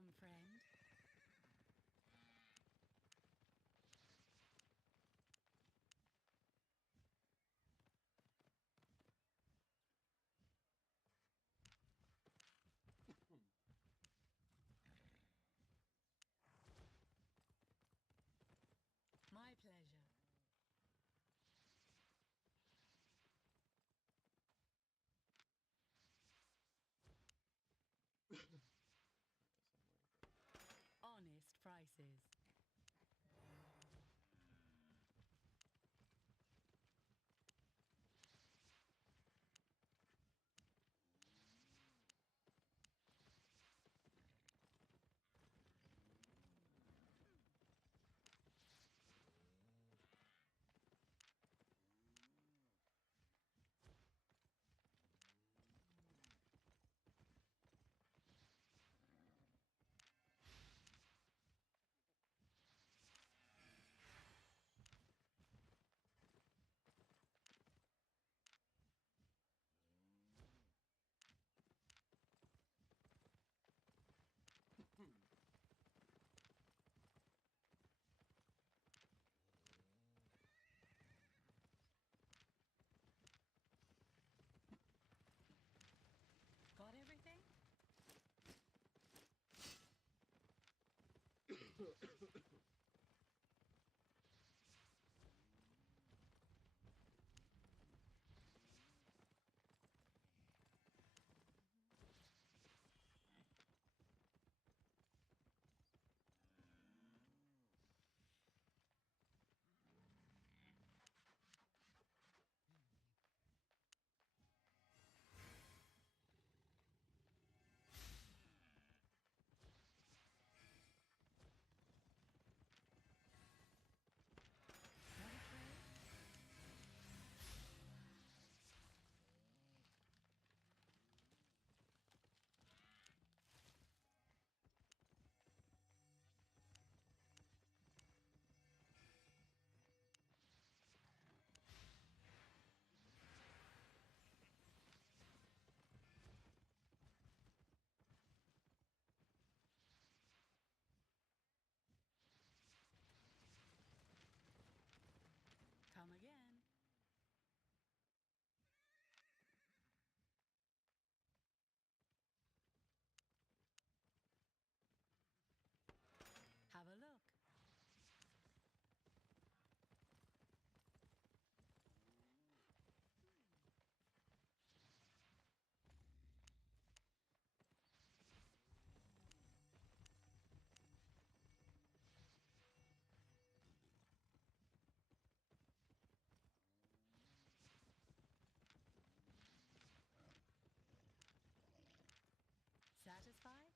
Welcome, friend. My pleasure. Honest prices. Got everything? Come again. Have a look. Satisfied?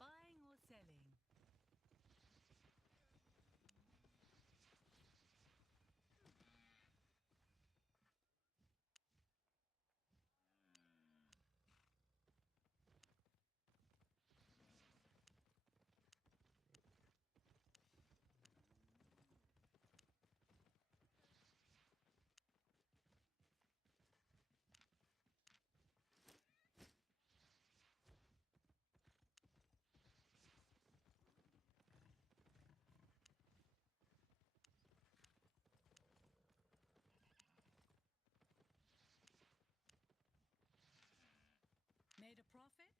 Buying or selling? Made a profit?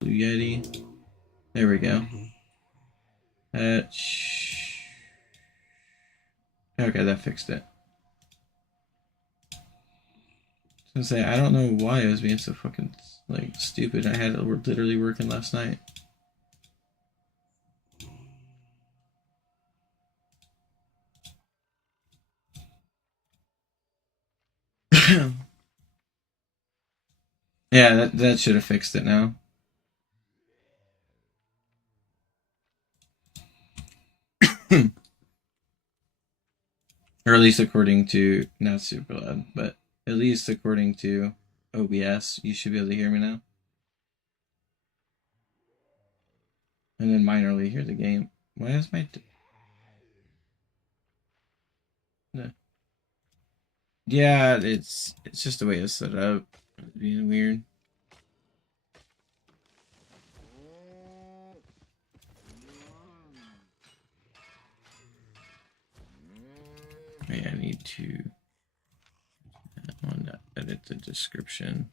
Blue Yeti. There we go. Okay, that fixed it. I was gonna say, I don't know why I was being so fucking like stupid. I had it literally working last night. Yeah, that should have fixed it now. Or at least according to, not super loud, but at least according to OBS, you should be able to hear me now. And then minorly hear the game. Why is my... No. Yeah, it's just the way it's set up. It's being weird. Wait, I need to edit the description.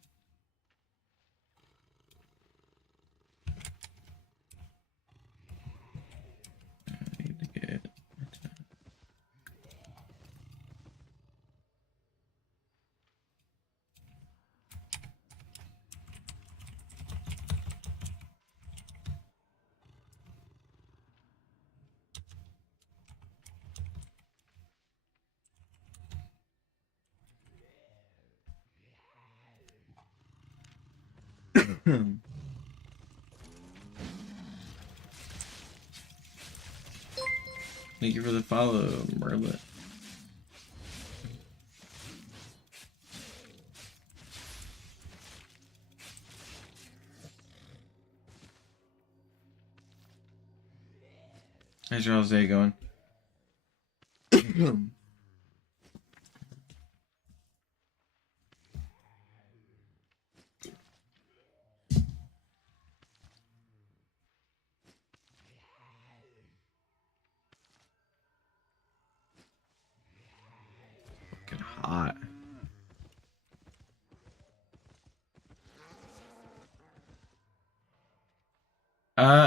I need to get... Thank you for the follow, Merlet. How's your day going? Fucking hot.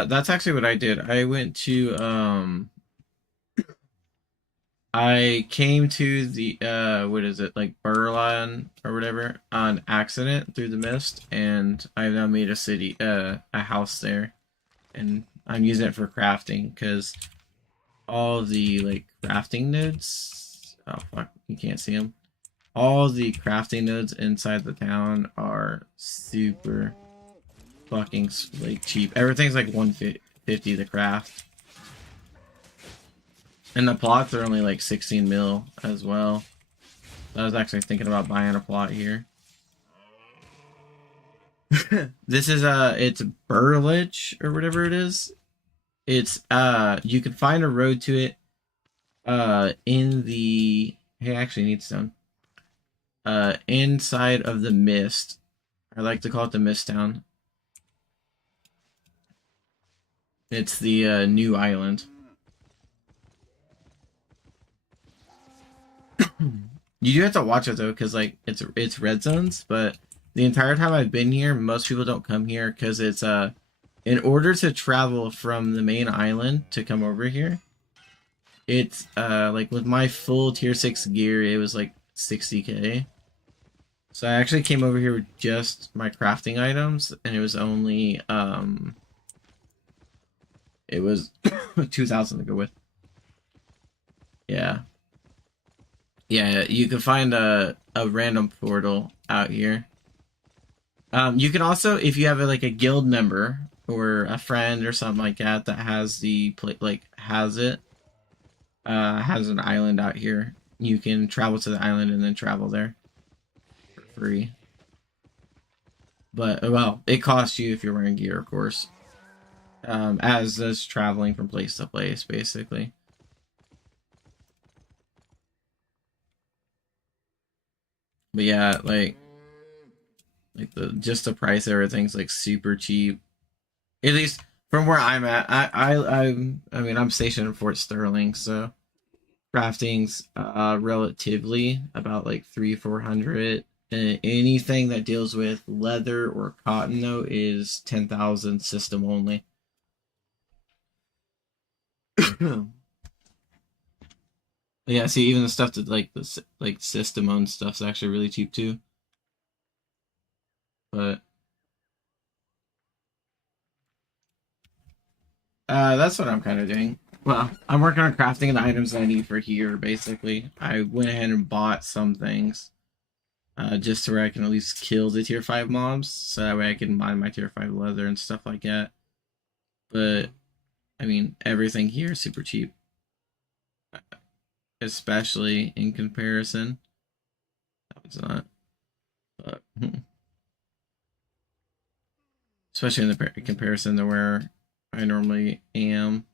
That's actually what I did. I went to I came to the what is it, like Berlin or whatever, on accident through the mist, and I've now made a house there, and I'm using it for crafting because all the like crafting nodes, oh fuck, you can't see them. All the crafting nodes inside the town are super fucking like cheap. Everything's like 150 to craft. And the plots are only like 16 mil as well. I was actually thinking about buying a plot here. This is it's Burlich or whatever it is. It's you can find a road to it in the, hey, I actually need stone. Inside of the mist. I like to call it the Mist Town. It's the new island. You do have to watch it though, because like it's red zones, but the entire time I've been here, most people don't come here because it's in order to travel from the main island to come over here, it's like with my full tier 6 gear, it was like 60k. So I actually came over here with just my crafting items, and it was only it was 2,000 to go with. Yeah. Yeah, you can find a random portal out here. You can also, if you have like a guild member or a friend or something like that that has the has an island out here, you can travel to the island and then travel there for free. But well, it costs you if you're wearing gear, of course. As does traveling from place to place, basically. But yeah, like the price of everything's like super cheap. At least from where I'm at, I mean, I'm stationed in Fort Sterling, so crafting's relatively about like 300-400. Anything that deals with leather or cotton though is 10,000 system only. Yeah, see, even the stuff that like the like system owned stuff's actually really cheap too. But that's what I'm kind of doing. Well, I'm working on crafting the items that I need for here. Basically, I went ahead and bought some things, just to where I can at least kill the tier 5 mobs, so that way I can mine my tier 5 leather and stuff like that. But I mean, everything here is super cheap, especially in comparison. No, it's not, but especially in the comparison to where I normally am.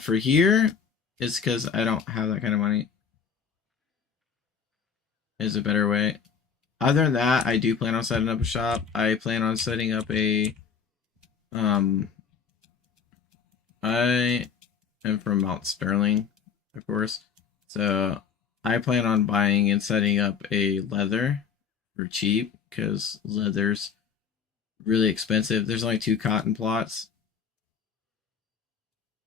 For here, it's because I don't have that kind of money. Is a better way. Other than that, I do plan on setting up a shop. I plan on setting up a I am from Mount Sterling, of course. So I plan on buying and setting up a leather for cheap because leather's really expensive. There's only 2 cotton plots,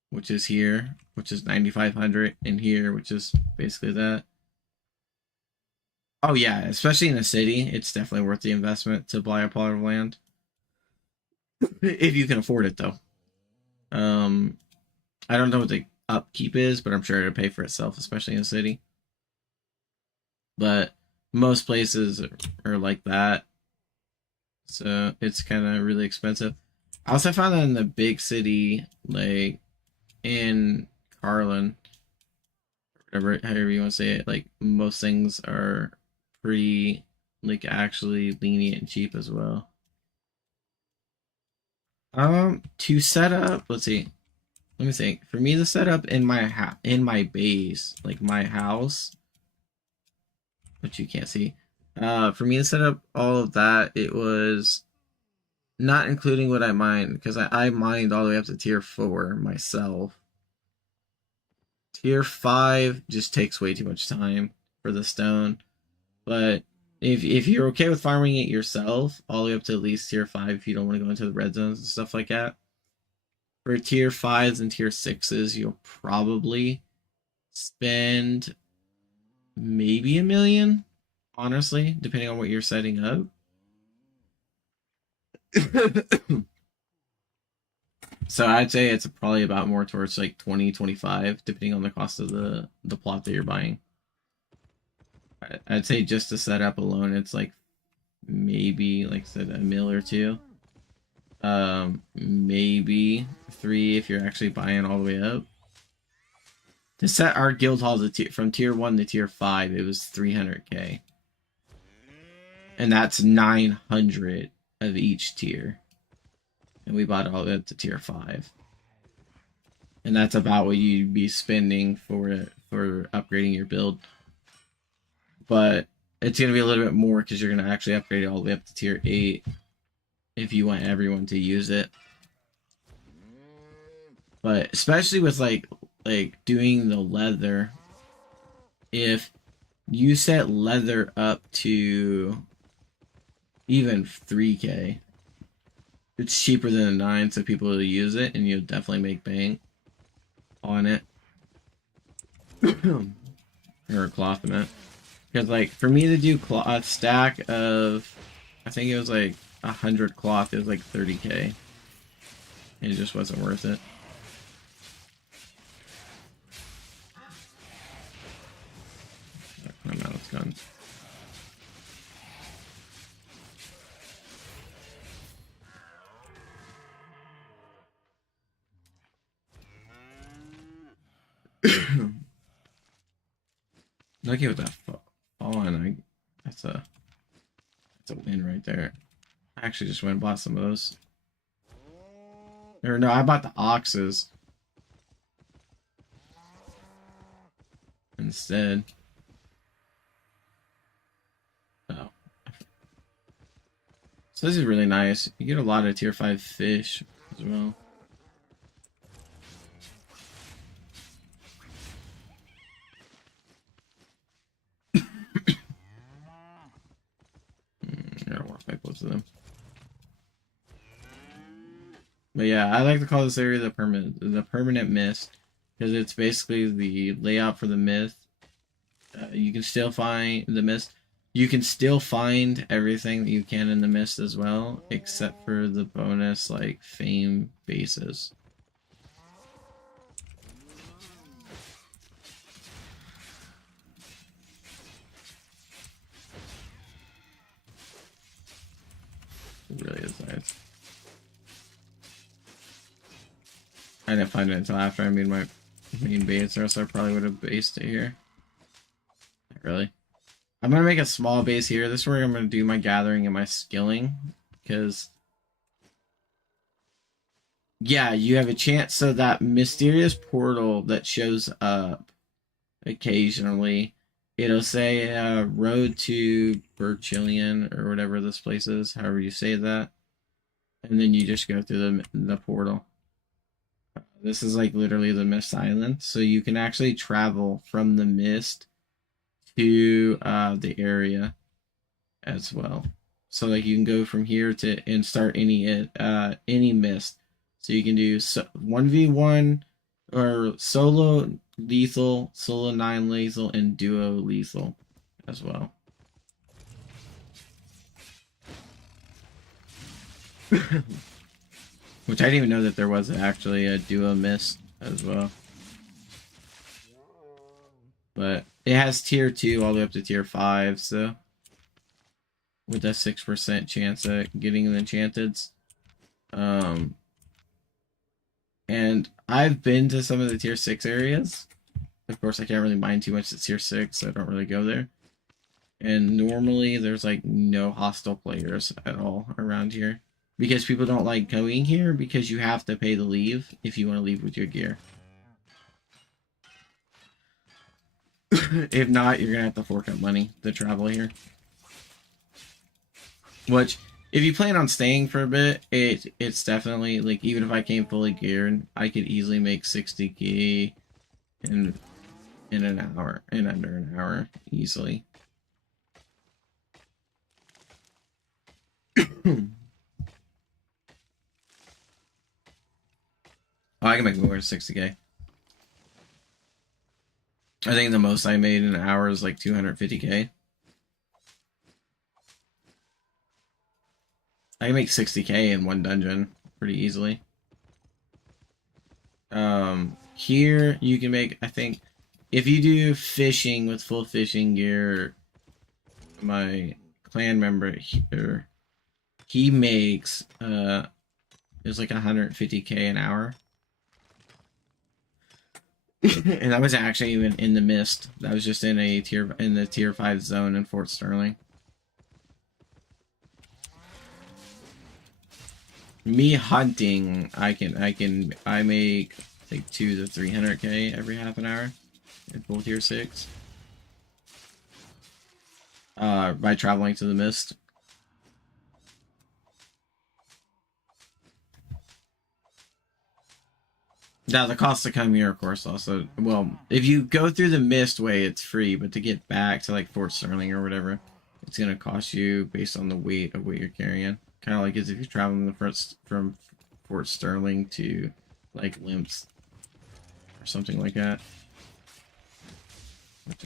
which is here, which is 9,500, and here, which is basically that. Oh yeah, especially in a city, it's definitely worth the investment to buy a plot of land if you can afford it, though. I don't know what the upkeep is, but I'm sure it'll pay for itself, especially in a city. But most places are like that, so it's kind of really expensive. I also found that in the big city, like in Carlin, whatever, however you want to say it, like most things are pretty, like, actually lenient and cheap as well. To set up, let's see. Let me think. For me to set up in my base, like my house, which you can't see. For me to set up all of that, it was not including what I mined, because I mined all the way up to tier 4 myself. Tier 5 just takes way too much time for the stone. But if you're okay with farming it yourself, all the way up to at least tier 5, if you don't want to go into the red zones and stuff like that, for tier 5s and tier 6s, you'll probably spend maybe $1 million, honestly, depending on what you're setting up. So I'd say it's probably about more towards like 20, 25, depending on the cost of the plot that you're buying. I'd say just to set up alone, it's like maybe, like I said, $1 million or $2 million. Maybe 3 if you're actually buying all the way up. To set our guild hall from tier 1 to tier 5, it was 300k. And that's 900 of each tier. And we bought it all the way up to tier 5. And that's about what you'd be spending for upgrading your build. But it's going to be a little bit more because you're going to actually upgrade it all the way up to tier 8 if you want everyone to use it. But especially with like doing the leather, if you set leather up to even 3k, it's cheaper than a 9, so people will use it, and you'll definitely make bank on it. Or a cloth in it. Because, like, for me to do a stack of, I think it was like 100 cloth, it was like 30k. And it just wasn't worth it. I'm out of guns. Lucky with that fallen, that's a win right there. I actually just went and bought some of those. Or no, I bought the oxes instead. So this is really nice. You get a lot of tier 5 fish as well. I don't want to fight both of them. But yeah, I like to call this area the permanent mist, because it's basically the layout for the myth. You can still find the mist. You can still find everything that you can in the mist as well, except for the bonus like fame bases. It really is nice. I didn't find it until after I made my main base, or else I probably would have based it here. Not really. I'm gonna make a small base here. This is where I'm gonna do my gathering and my skilling, because yeah, you have a chance. So that mysterious portal that shows up occasionally, it'll say road to Berchillion or whatever this place is, however you say that, and then you just go through the portal. This is like literally the Mist Island, so you can actually travel from the mist to the area as well. So like you can go from here to and start any mist. So you can do 1v1 or solo lethal, solo 9 lethal, and duo lethal as well. Which I didn't even know that there was actually a duo mist as well. But it has tier 2 all the way up to tier 5, so with a 6% chance at getting the enchanteds. And I've been to some of the tier 6 areas. Of course, I can't really mine too much at tier 6, so I don't really go there. And normally there's like no hostile players at all around here, because people don't like going here because you have to pay to leave if you want to leave with your gear. If not, you're gonna have to fork up money to travel here. Which, if you plan on staying for a bit, it's definitely like, even if I came fully geared, I could easily make 60k in an hour, in under an hour, easily. Oh, I can make more than 60k. I think the most I made in an hour is like 250k. I can make 60k in one dungeon pretty easily. Here you can make, I think, if you do fishing with full fishing gear, my clan member here, he makes it's like 150k an hour. And that was actually even in the mist. That was just in the tier 5 zone in Fort Sterling. Me hunting, I make like 200 to 300k every half an hour in full tier 6. By traveling to the mist. Now, the cost to come here, of course, also, well, if you go through the mist way, it's free, but to get back to, like, Fort Sterling or whatever, it's gonna cost you based on the weight of what you're carrying. Kind of like as if you're traveling from Fort Sterling to, like, Limps or something like that.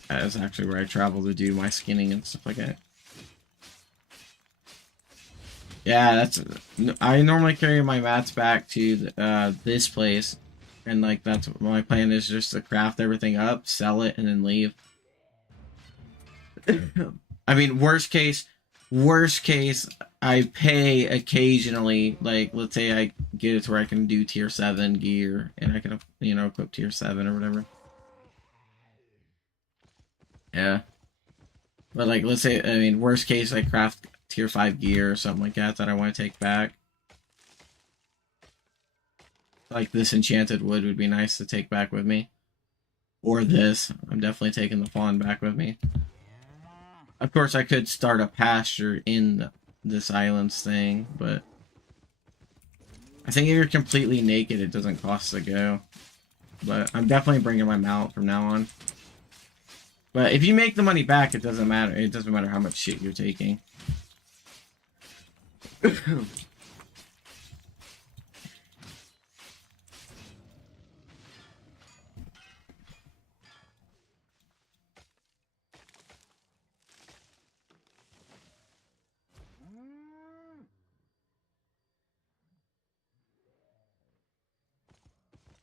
That's actually where I travel to do my skinning and stuff like that. Yeah, I normally carry my mats back to this place. And, like, that's my plan, is just to craft everything up, sell it, and then leave. I mean, worst case, I pay occasionally. Like, let's say I get it to where I can do tier 7 gear, and I can, you know, equip tier 7 or whatever. Yeah. But, like, let's say, I mean, worst case, I craft tier 5 gear or something like that I want to take back. Like, this enchanted wood would be nice to take back with me. Or this. I'm definitely taking the fawn back with me. Of course, I could start a pasture in this islands thing, but I think if you're completely naked, it doesn't cost to go. But I'm definitely bringing my mount from now on. But if you make the money back, it doesn't matter. It doesn't matter how much shit you're taking.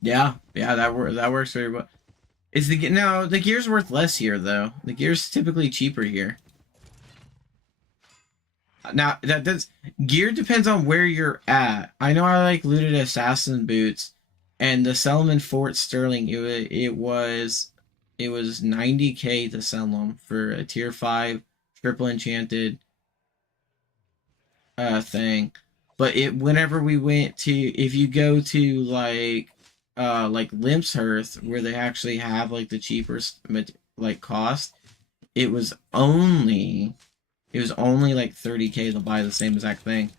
Yeah, that works very well. Is the no the gear's worth less here though? The gear's typically cheaper here. Now that does gear depends on where you're at. I know I like looted assassin boots, and the sell them in Fort Sterling. It was 90k to sell them for a tier 5 triple enchanted thing. But it whenever we went to, if you go to like Limpshearth, where they actually have like the cheapest like cost, it was only like 30k to buy the same exact thing.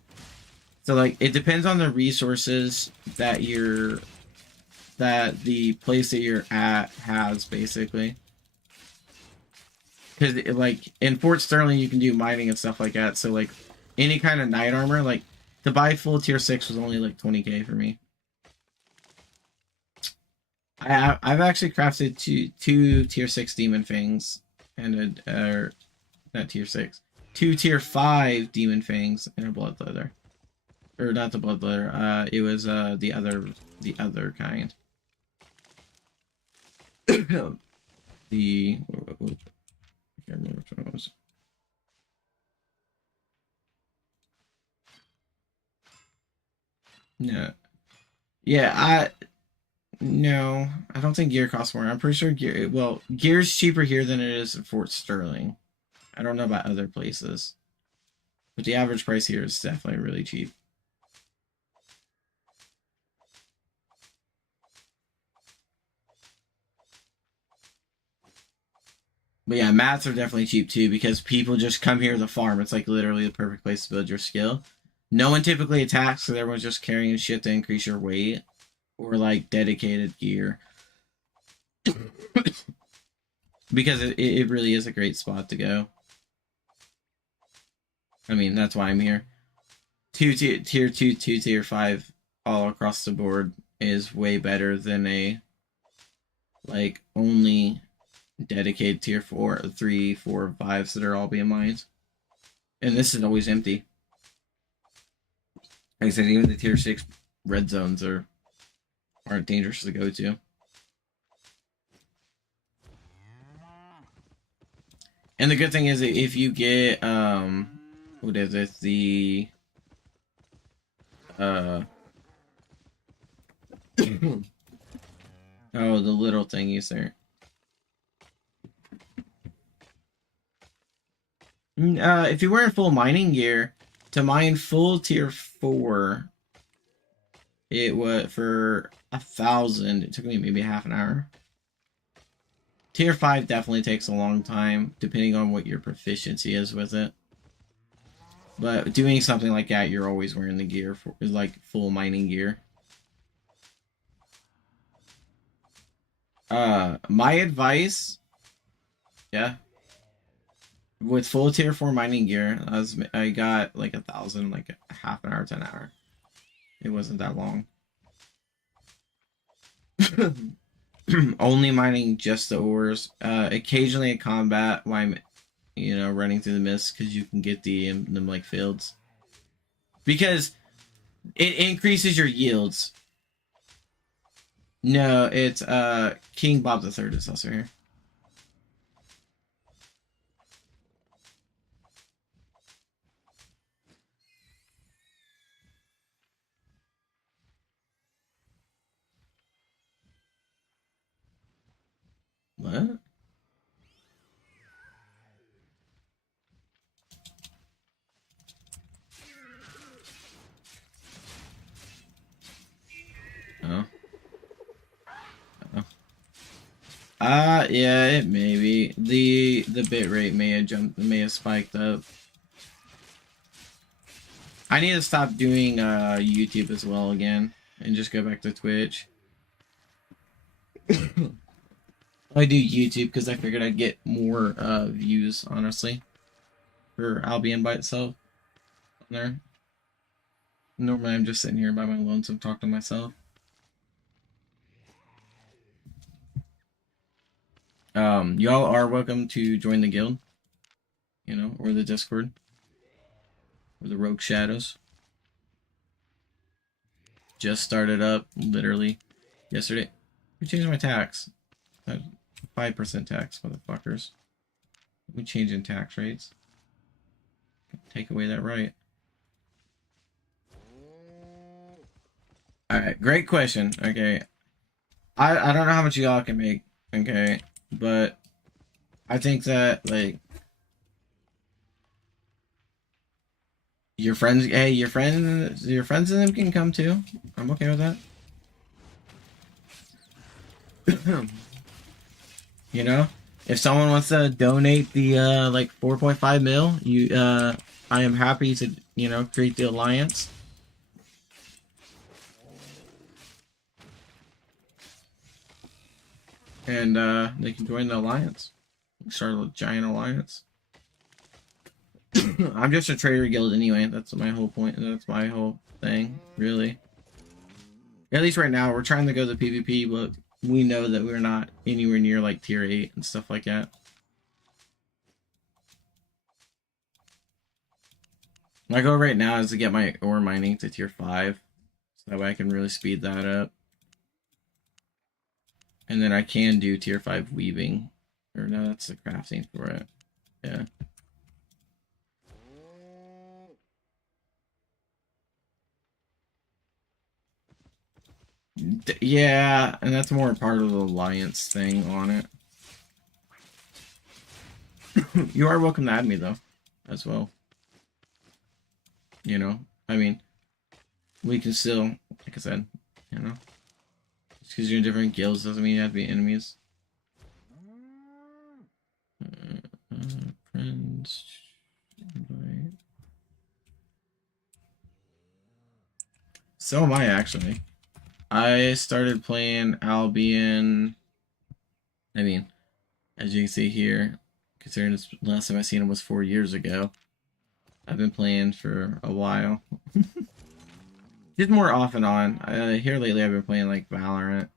So like it depends on the resources that the place that you're at has, basically. Because like in Fort Sterling you can do mining and stuff like that, so like any kind of knight armor, like to buy full tier 6 was only like 20k for me. I've actually crafted two tier 6 demon fangs and not tier 6, 2 tier 5 demon fangs and a blood leather. Or not the blood leather, it was the other kind. I can't remember which one it was. No. Yeah, no, I don't think gear costs more. I'm pretty sure gear's cheaper here than it is in Fort Sterling. I don't know about other places, but the average price here is definitely really cheap. But yeah, mats are definitely cheap too, because people just come here to farm. It's like literally the perfect place to build your skill. No one typically attacks, so everyone's just carrying shit to increase your weight, or like dedicated gear. Because it really is a great spot to go. I mean, that's why I'm here. Tier 2, tier 5 all across the board is way better than a like only dedicated tier 4, 3, 4, 5s that are all being mined. And this is always empty. Like I said, even the tier 6 red zones aren't dangerous to go to. And the good thing is, if you get what is it, the oh, the little thingies there. If you were in full mining gear, to mine full tier 4, it was for 1,000. It took me maybe half an hour. Tier 5 definitely takes a long time, depending on what your proficiency is with it. But doing something like that, you're always wearing the gear for like full mining gear. My advice, yeah, with full tier 4 mining gear, I got like 1,000, like a half an hour to an hour. It wasn't that long. Only mining just the ores. Occasionally in combat, while I'm, running through the mist, because you can get them like fields. Because it increases your yields. No, it's King Bob III is also here. What? Oh. Yeah, it may be. The bit rate may have spiked up. I need to stop doing YouTube as well again and just go back to Twitch. I do YouTube because I figured I'd get more views, honestly, for Albion by itself on there. Normally I'm just sitting here by my lonesome talking to myself. Y'all are welcome to join the guild, you know, or the Discord, or the Rogue Shadows. Just started up, literally, yesterday. We changed my tax. 5% tax, motherfuckers. We changing tax rates. Take away that right. Alright, great question. Okay. I don't know how much y'all can make, okay, but I think that, like, your friends, hey, your friends and them can come too. I'm okay with that. You know, if someone wants to donate the like 4.5 mil, I am happy to, you know, create the alliance. And they can join the alliance. Start a giant alliance. I'm just a trader guild anyway. That's my whole point. That's my whole thing, really. At least right now, we're trying to go to PvP, but we know that we're not anywhere near like tier 8 and stuff like that. My goal right now is to get my ore mining to tier 5. So that way I can really speed that up. And then I can do tier 5 weaving. Or no, that's the crafting for it. Yeah. Yeah, and that's more part of the alliance thing on it. You are welcome to add me though, as well. You know, I mean, we can still, like I said, you know, just because you're in different guilds doesn't mean you have to be enemies. Friends, invite. So am I actually. I started playing Albion. I mean, as you can see here, considering this last time I seen him was 4 years ago, I've been playing for a while. Just more off and on. Here lately, I've been playing like Valorant.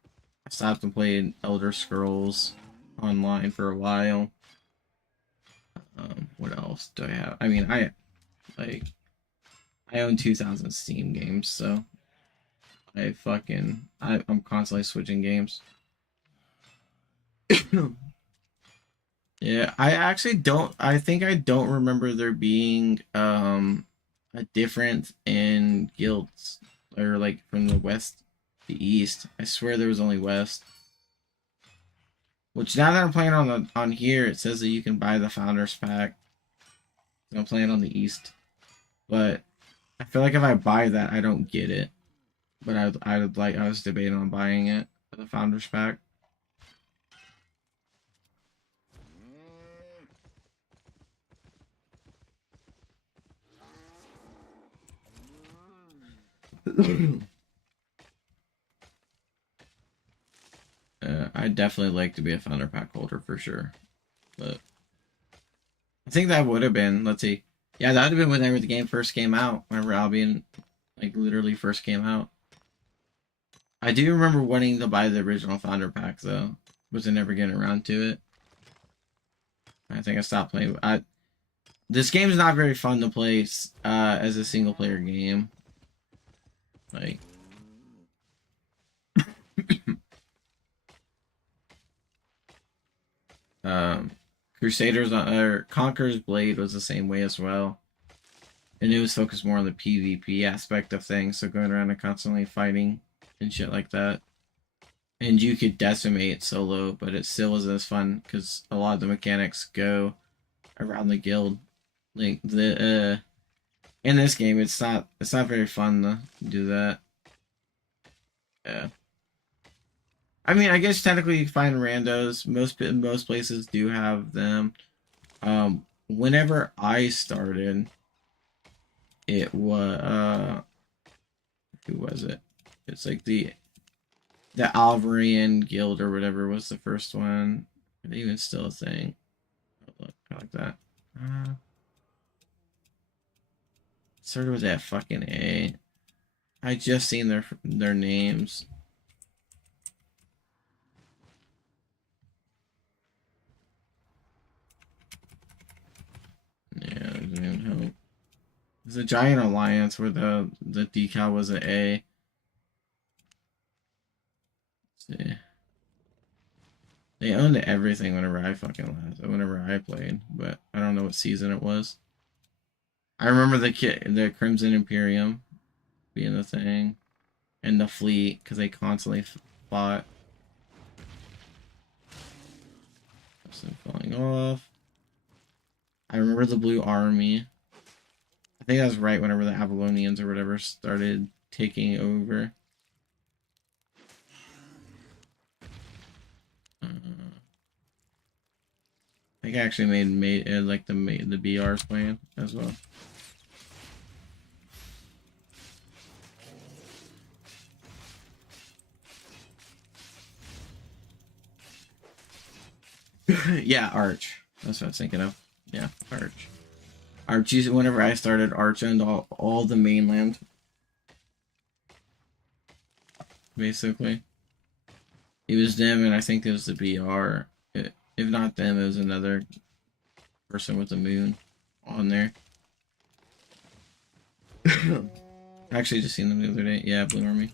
I stopped and played Elder Scrolls online for a while. What else do I have? I mean, I own 2,000 Steam games, so I'm constantly switching games. Yeah, I think I don't remember there being a difference in guilds, or like from the west to east. I swear there was only west. Which now that I'm playing on here, it says that you can buy the founders pack. So I'm playing on the east, but I feel like if I buy that, I don't get it. But I was debating on buying it, the founders pack. I'd definitely like to be a founder pack holder for sure, but I think that would have been, let's see, yeah, that would have been whenever the game first came out. Whenever Albion, like, literally first came out. I do remember wanting to buy the original founder pack though, was I never getting around to it. I think I stopped playing. This game is not very fun to play as a single player game. Like. Crusaders or Conqueror's Blade was the same way as well, and it was focused more on the PvP aspect of things, so going around and constantly fighting and shit like that. And you could decimate solo, but it still wasn't as fun because a lot of the mechanics go around the guild. Like in this game, it's not very fun to do that. Yeah. I mean, I guess technically you can find randos. Most places do have them. Whenever I started, it was who was it? It's like the Alvarian Guild or whatever was the first one. Are they even still a thing? Oh, look, I like that. Started with that fucking A. I just seen their names. Yeah, didn't help. There's a giant alliance where the decal was an A. Let's see. They owned everything whenever I played, but I don't know what season it was. I remember the Crimson Imperium being the thing, and the fleet because they constantly fought. Falling off. I remember the Blue Army. I think that was right whenever the Avalonians or whatever started taking over. I think I actually made like the BR's plan as well. Yeah, Arch. That's what I was thinking of. Yeah, Arch. Arch, whenever I started, Arch owned all the mainland. Basically. It was them, and I think it was the BR. If not them, it was another person with the moon on there. Actually, just seen them the other day. Yeah, Blue Army.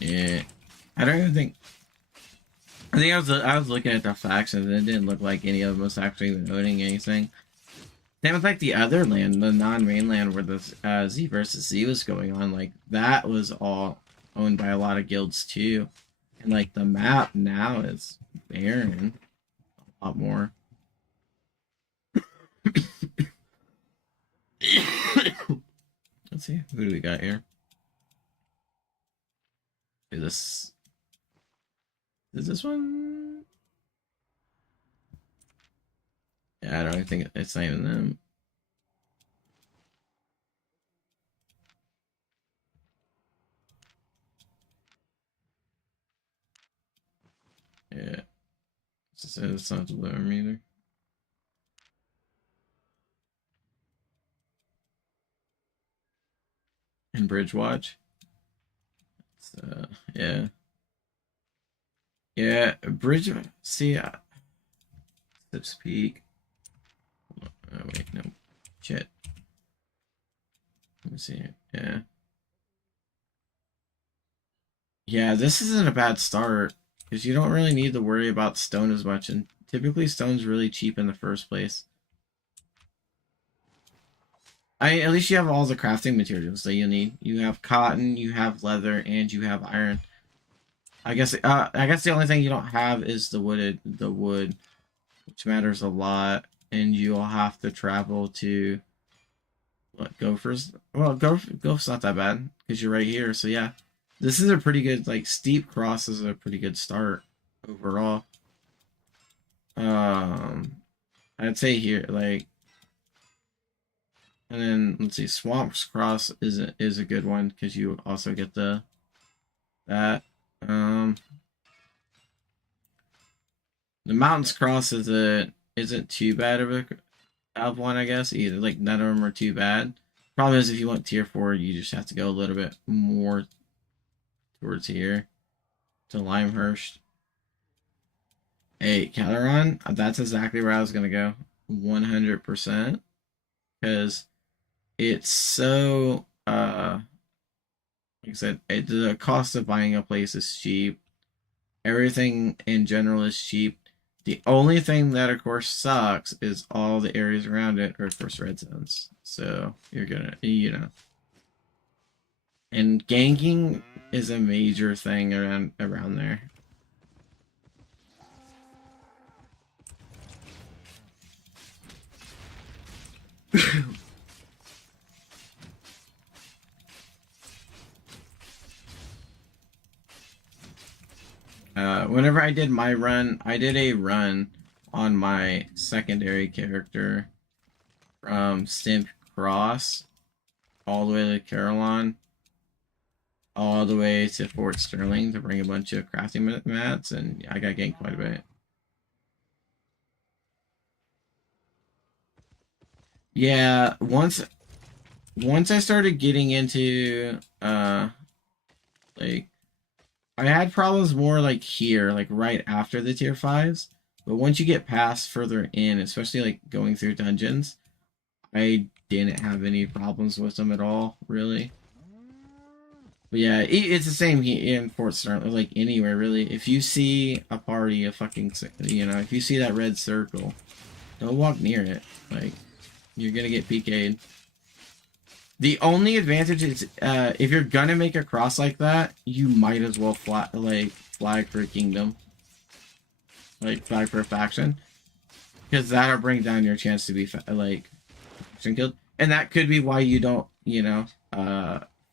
Yeah, I don't even think. I think I was looking at the facts and it didn't look like any of them was actually even owning anything. Same with like the other land, the non-mainland where the Z versus Z was going on. Like that was all owned by a lot of guilds too, and like the map now is barren a lot more. Let's see, who do we got here? Is this one? Yeah, I don't even think it's not even them. Yeah, it's not the them either. And Bridgewatch. Yeah. Yeah, Bridge. See, Sips Peak. Oh, wait, no. Shit. Let me see. Yeah. Yeah, this isn't a bad start. Because you don't really need to worry about stone as much. And typically stone's really cheap in the first place. At least you have all the crafting materials that you need. You have cotton, you have leather, and you have iron. I guess the only thing you don't have is the wood, which matters a lot, and you'll have to travel to what, Gophers. Well, Gophers not that bad because you're right here. So yeah, this is a pretty good like steep cross is a pretty good start overall. I'd say here like, and then let's see, Swamps Cross is a good one because you also get that. The Mountains Cross isn't too bad of one, I guess. Either like none of them are too bad. Problem is if you want tier 4, you just have to go a little bit more towards here to Limehurst. Hey, Caleron, that's exactly where I was gonna go. 100%. Because it's so like I said, the cost of buying a place is cheap. Everything in general is cheap. The only thing that, of course, sucks is all the areas around it are, of course, red zones. So you're gonna, and ganking is a major thing around there. whenever I did my run, I did a run on my secondary character from Stimp Cross all the way to Carillon, all the way to Fort Sterling to bring a bunch of crafting mats, and I got ganked quite a bit. Yeah, once I started getting into like I had problems more like here, like right after the tier 5s, but once you get past further in, especially like going through dungeons, I didn't have any problems with them at all, really. But yeah, it's the same in Fort Sterling, like anywhere really. If you see a party, if you see that red circle, don't walk near it. Like, you're gonna get PK'd. The only advantage is, if you're gonna make a cross like that, you might as well flag for a kingdom. Like, flag for a faction. Because that'll bring down your chance to be, faction killed. And that could be why you don't,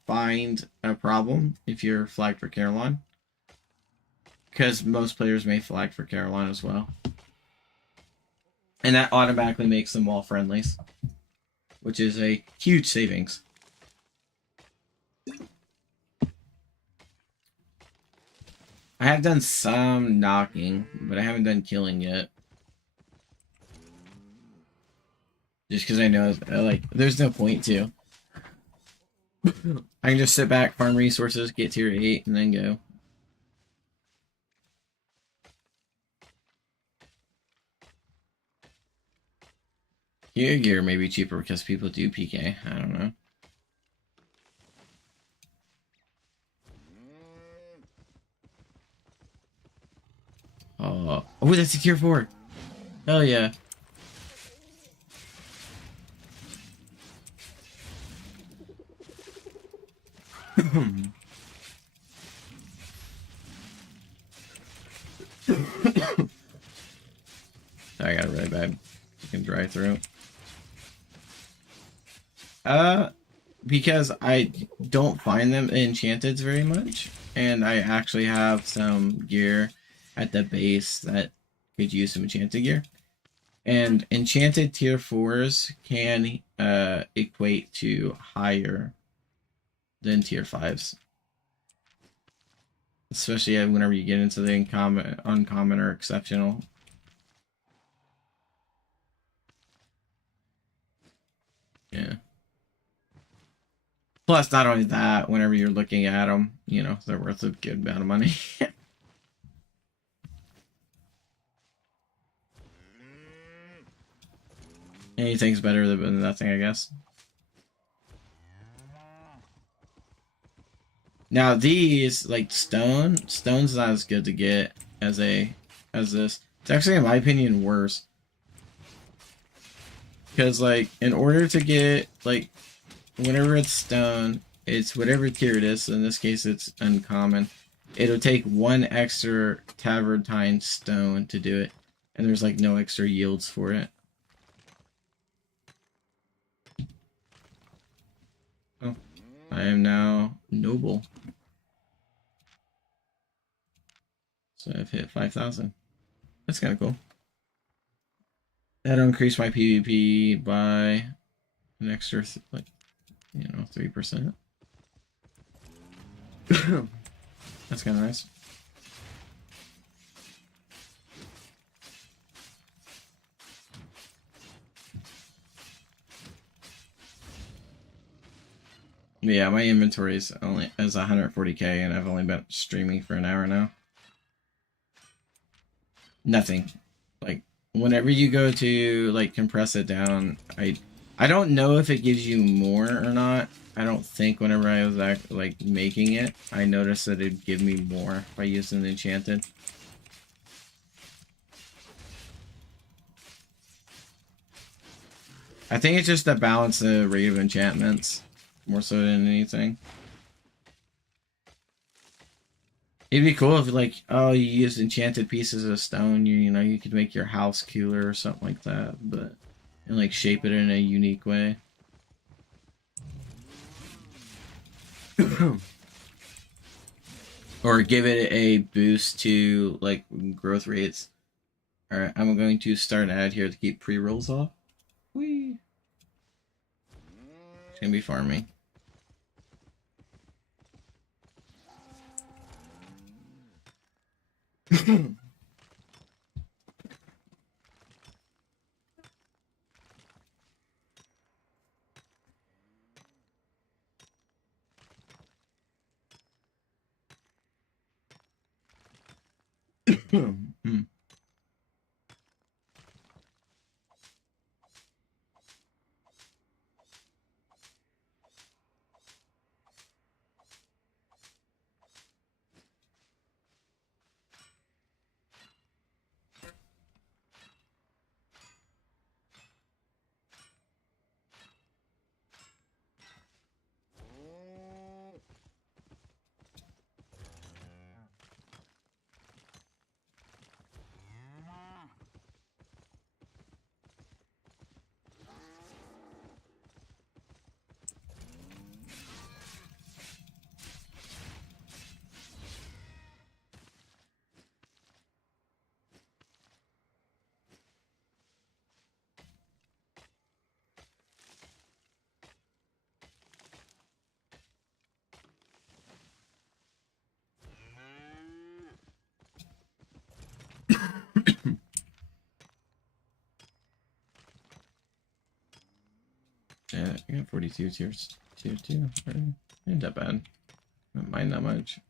find a problem if you're flagged for Carillon. Because most players may flag for Carillon as well. And that automatically makes them all friendlies, which is a huge savings. I have done some knocking, but I haven't done killing yet. Just because I know, there's no point to. I can just sit back, farm resources, get tier 8, and then go. Your gear may be cheaper because people do PK. I don't know. Oh, that's a tier 4. Hell yeah. I got a really bad fucking dry throat. Because I don't find them enchanteds very much, and I actually have some gear at the base that could use some enchanted gear. And enchanted tier 4s can equate to higher than tier 5s. Especially whenever you get into the uncommon or exceptional. Yeah. Plus, not only that, whenever you're looking at them, they're worth a good amount of money. Anything's better than nothing, I guess. Now these, like stone's not as good to get as this. It's actually, in my opinion, worse. Because, in order to get, whenever it's stone, it's whatever tier it is. So in this case, it's uncommon. It'll take 1 extra Tavernine stone to do it. And there's, no extra yields for it. Oh. I am now noble. So I've hit 5,000. That's kind of cool. That'll increase my PvP by an extra, 3%. That's kind of nice. Yeah, my inventory is 140k, and I've only been streaming for an hour now. Nothing. Whenever you go to compress it down, I don't know if it gives you more or not. I don't think whenever I was making it, I noticed that it'd give me more by using the enchanted. I think it's just to balance the rate of enchantments more so than anything. It'd be cool if you use enchanted pieces of stone, you could make your house cooler or something like that, but and shape it in a unique way. or give it a boost to like growth rates. All right, I'm going to start an ad here to keep pre-rolls off. Whee! It's gonna be farming. Hmm. Yeah, I got 42 tier 2. Ain't that bad. Don't mind that much.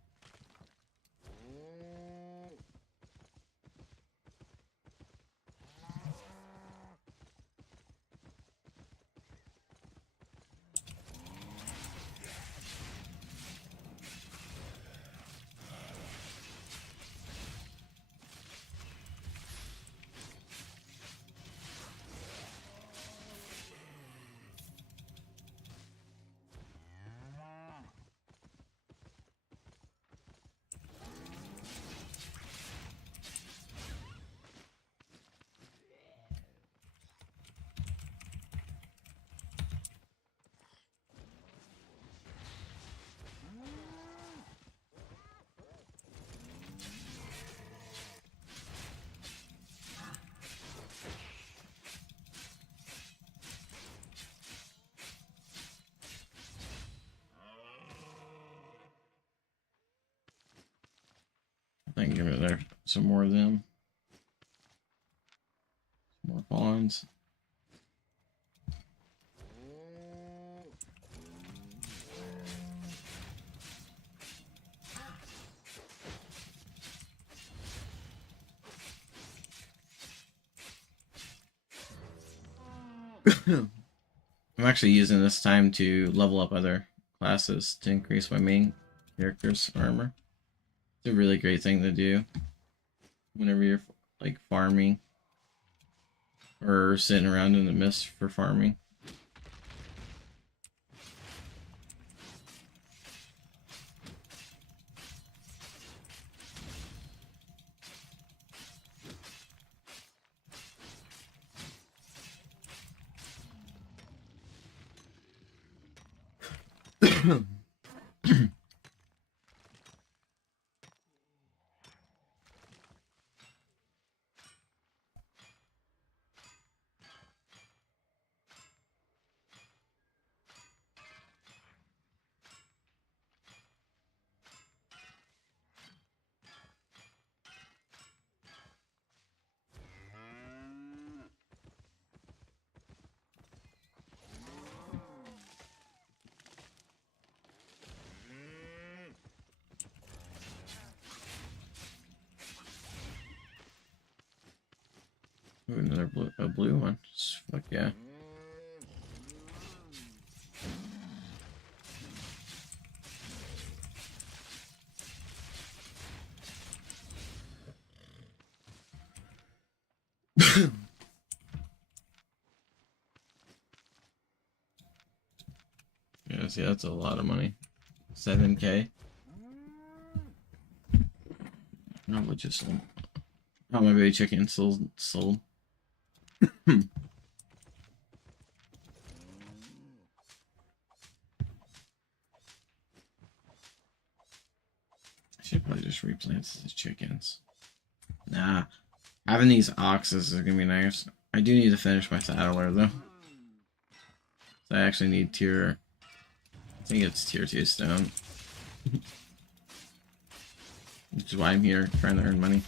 I can give it there some more of them. Some more bonds. I'm actually using this time to level up other classes to increase my main character's armor. It's a really great thing to do whenever you're like farming or sitting around in the mist for farming. Ooh, another blue one. Fuck yeah. Yeah, see, that's a lot of money. 7K. Not what just sold. Oh, my baby chicken sold. Should probably just replant the chickens. Nah. Having these oxes is gonna be nice. I do need to finish my saddler though. So I actually need tier. I think it's tier 2 stone. Which is why I'm here, trying to earn money.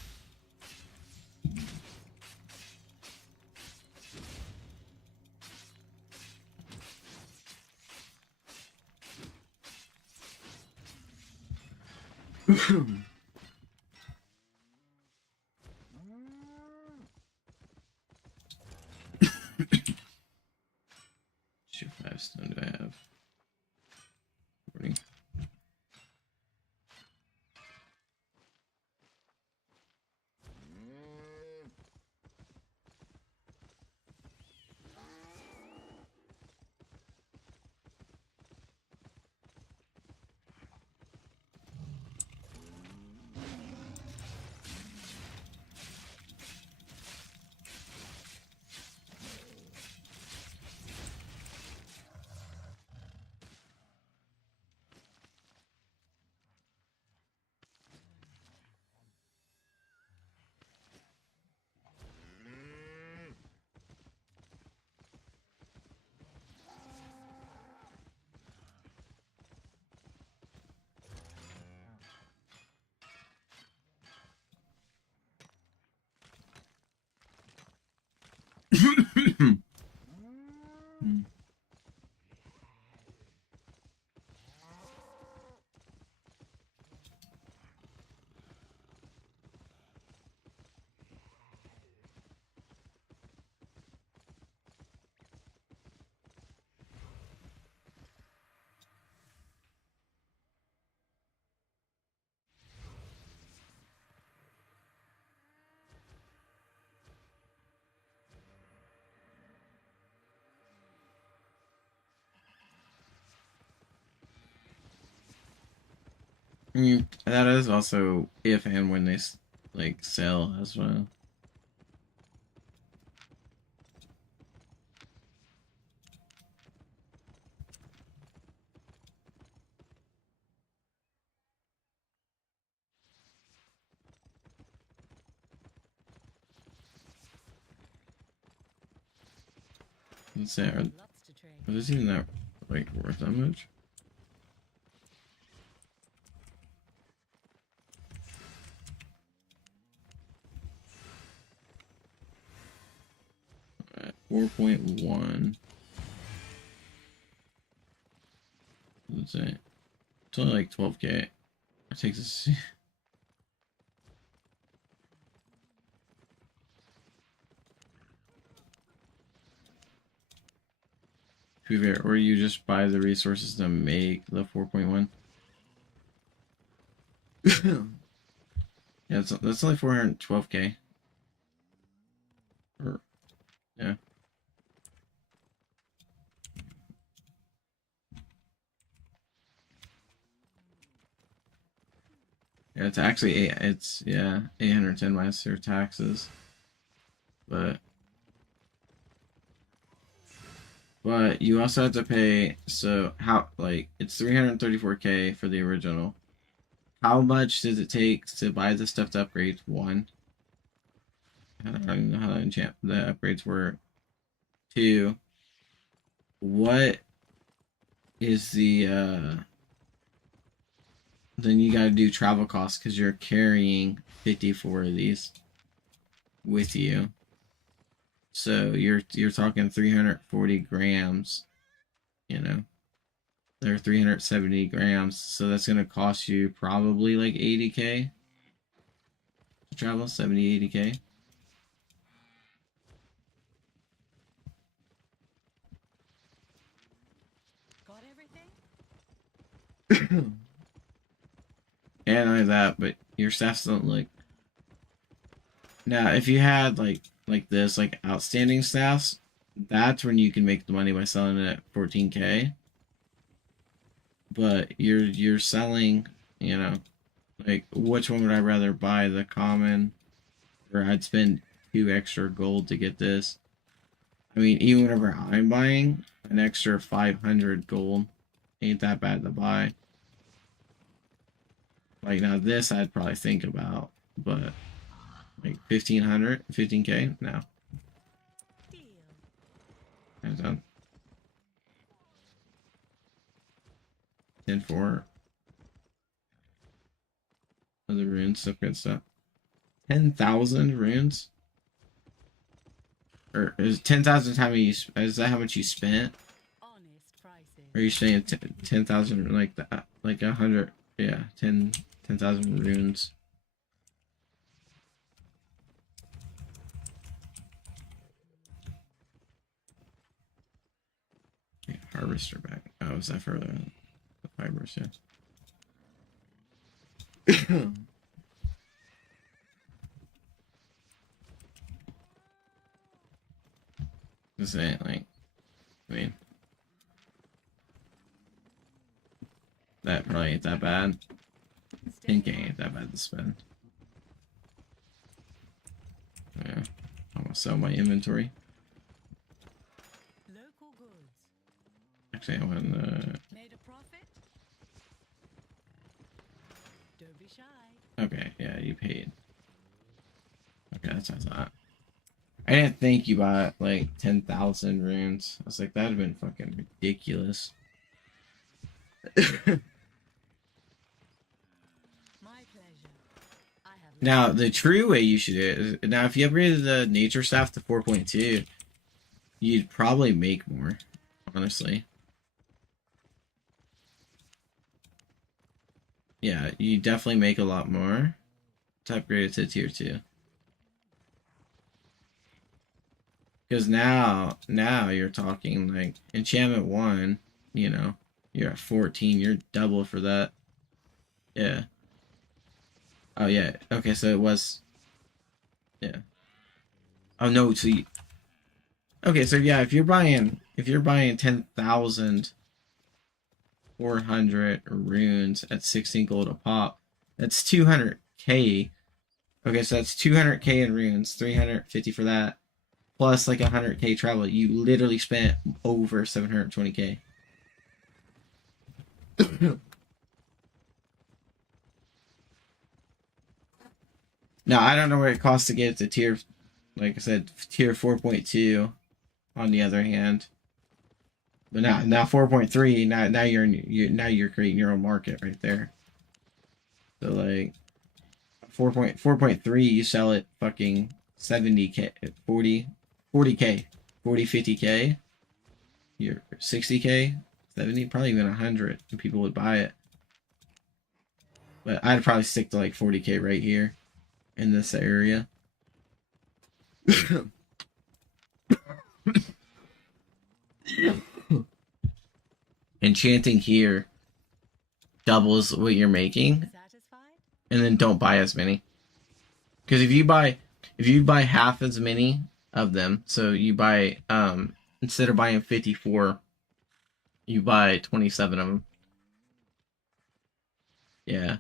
Shoot, 5 stone do I have? 40. That is also if and when they like sell as well. Let's say, are this even that like worth that much? Alright, 4.1. Let's say it's only like 12k. It takes us. To be fair, or you just buy the resources to make the 4.1. Yeah, that's only 412k. Or, yeah. Yeah, it's actually yeah, 810 minus your taxes. But you also have to pay, so how, like, it's 334k for the original. How much does it take to buy the stuff to upgrade? 1. I don't even know how to enchant the upgrades were. 2. What is the then you gotta do travel costs because you're carrying 54 of these with you. So you're talking 340 grams, you know. They're 370 grams, so that's gonna cost you probably like 80k to travel, 70, 80k. Got everything? And not only that, but your staffs don't look. Now, if you had like this, like outstanding staffs, that's when you can make the money by selling it at 14k. But you're selling, you know, like which one would I rather buy? The common, or I'd spend 2 extra gold to get this. I mean, even whenever I'm buying an extra 500 gold, ain't that bad to buy. Like now this I'd probably think about, but like 1500, 15K? No. Deal. Hands down. 10-4. Other runes, stuff, good stuff. 10,000 runes? Or is 10,000 time you, is that how much you spent? Honest prices. Or are you saying 10,000 like that, like 100? Yeah, 10,000 runes. Yeah, harvester back. Oh, is that for the fibers? Yeah. This ain't like, I mean, that probably ain't that bad. 10K ain't that bad to spend. Yeah, I'm gonna sell my inventory. Local goods. Actually, I want Made a profit? Don't be shy. okay, yeah, you paid. Okay, that's what I thought. I didn't think you bought like 10,000 runes. I was like, that'd have been fucking ridiculous. My pleasure. I have Now, the true way you should do it is, now if you upgraded the nature staff to 4.2, you'd probably make more, honestly. Yeah, you definitely make a lot more to upgrade it to tier 2. Because now you're talking like enchantment 1, you know, you're at 14, you're double for that. Yeah. Oh yeah. Okay, so it was, yeah. Oh no, so you, okay, so yeah, if you're buying 10,400 runes at 16 gold a pop, that's 200k. Okay, so that's 200k in runes, 350 for that, plus like 100k travel. You literally spent over 720k. Now, I don't know what it costs to get to tier, like I said, tier 4.2 on the other hand. But now 4.3, now you're creating your own market right there. So like 4.3, you sell it fucking 70k, 40k, 50k, you're 60k, 70, probably even 100, and people would buy it. But I'd probably stick to like 40k right here in this area. Enchanting here doubles what you're making, satisfied? and then don't buy as many. Because if you buy half as many of them, so you buy instead of buying 54, you buy 27 of them. Yeah.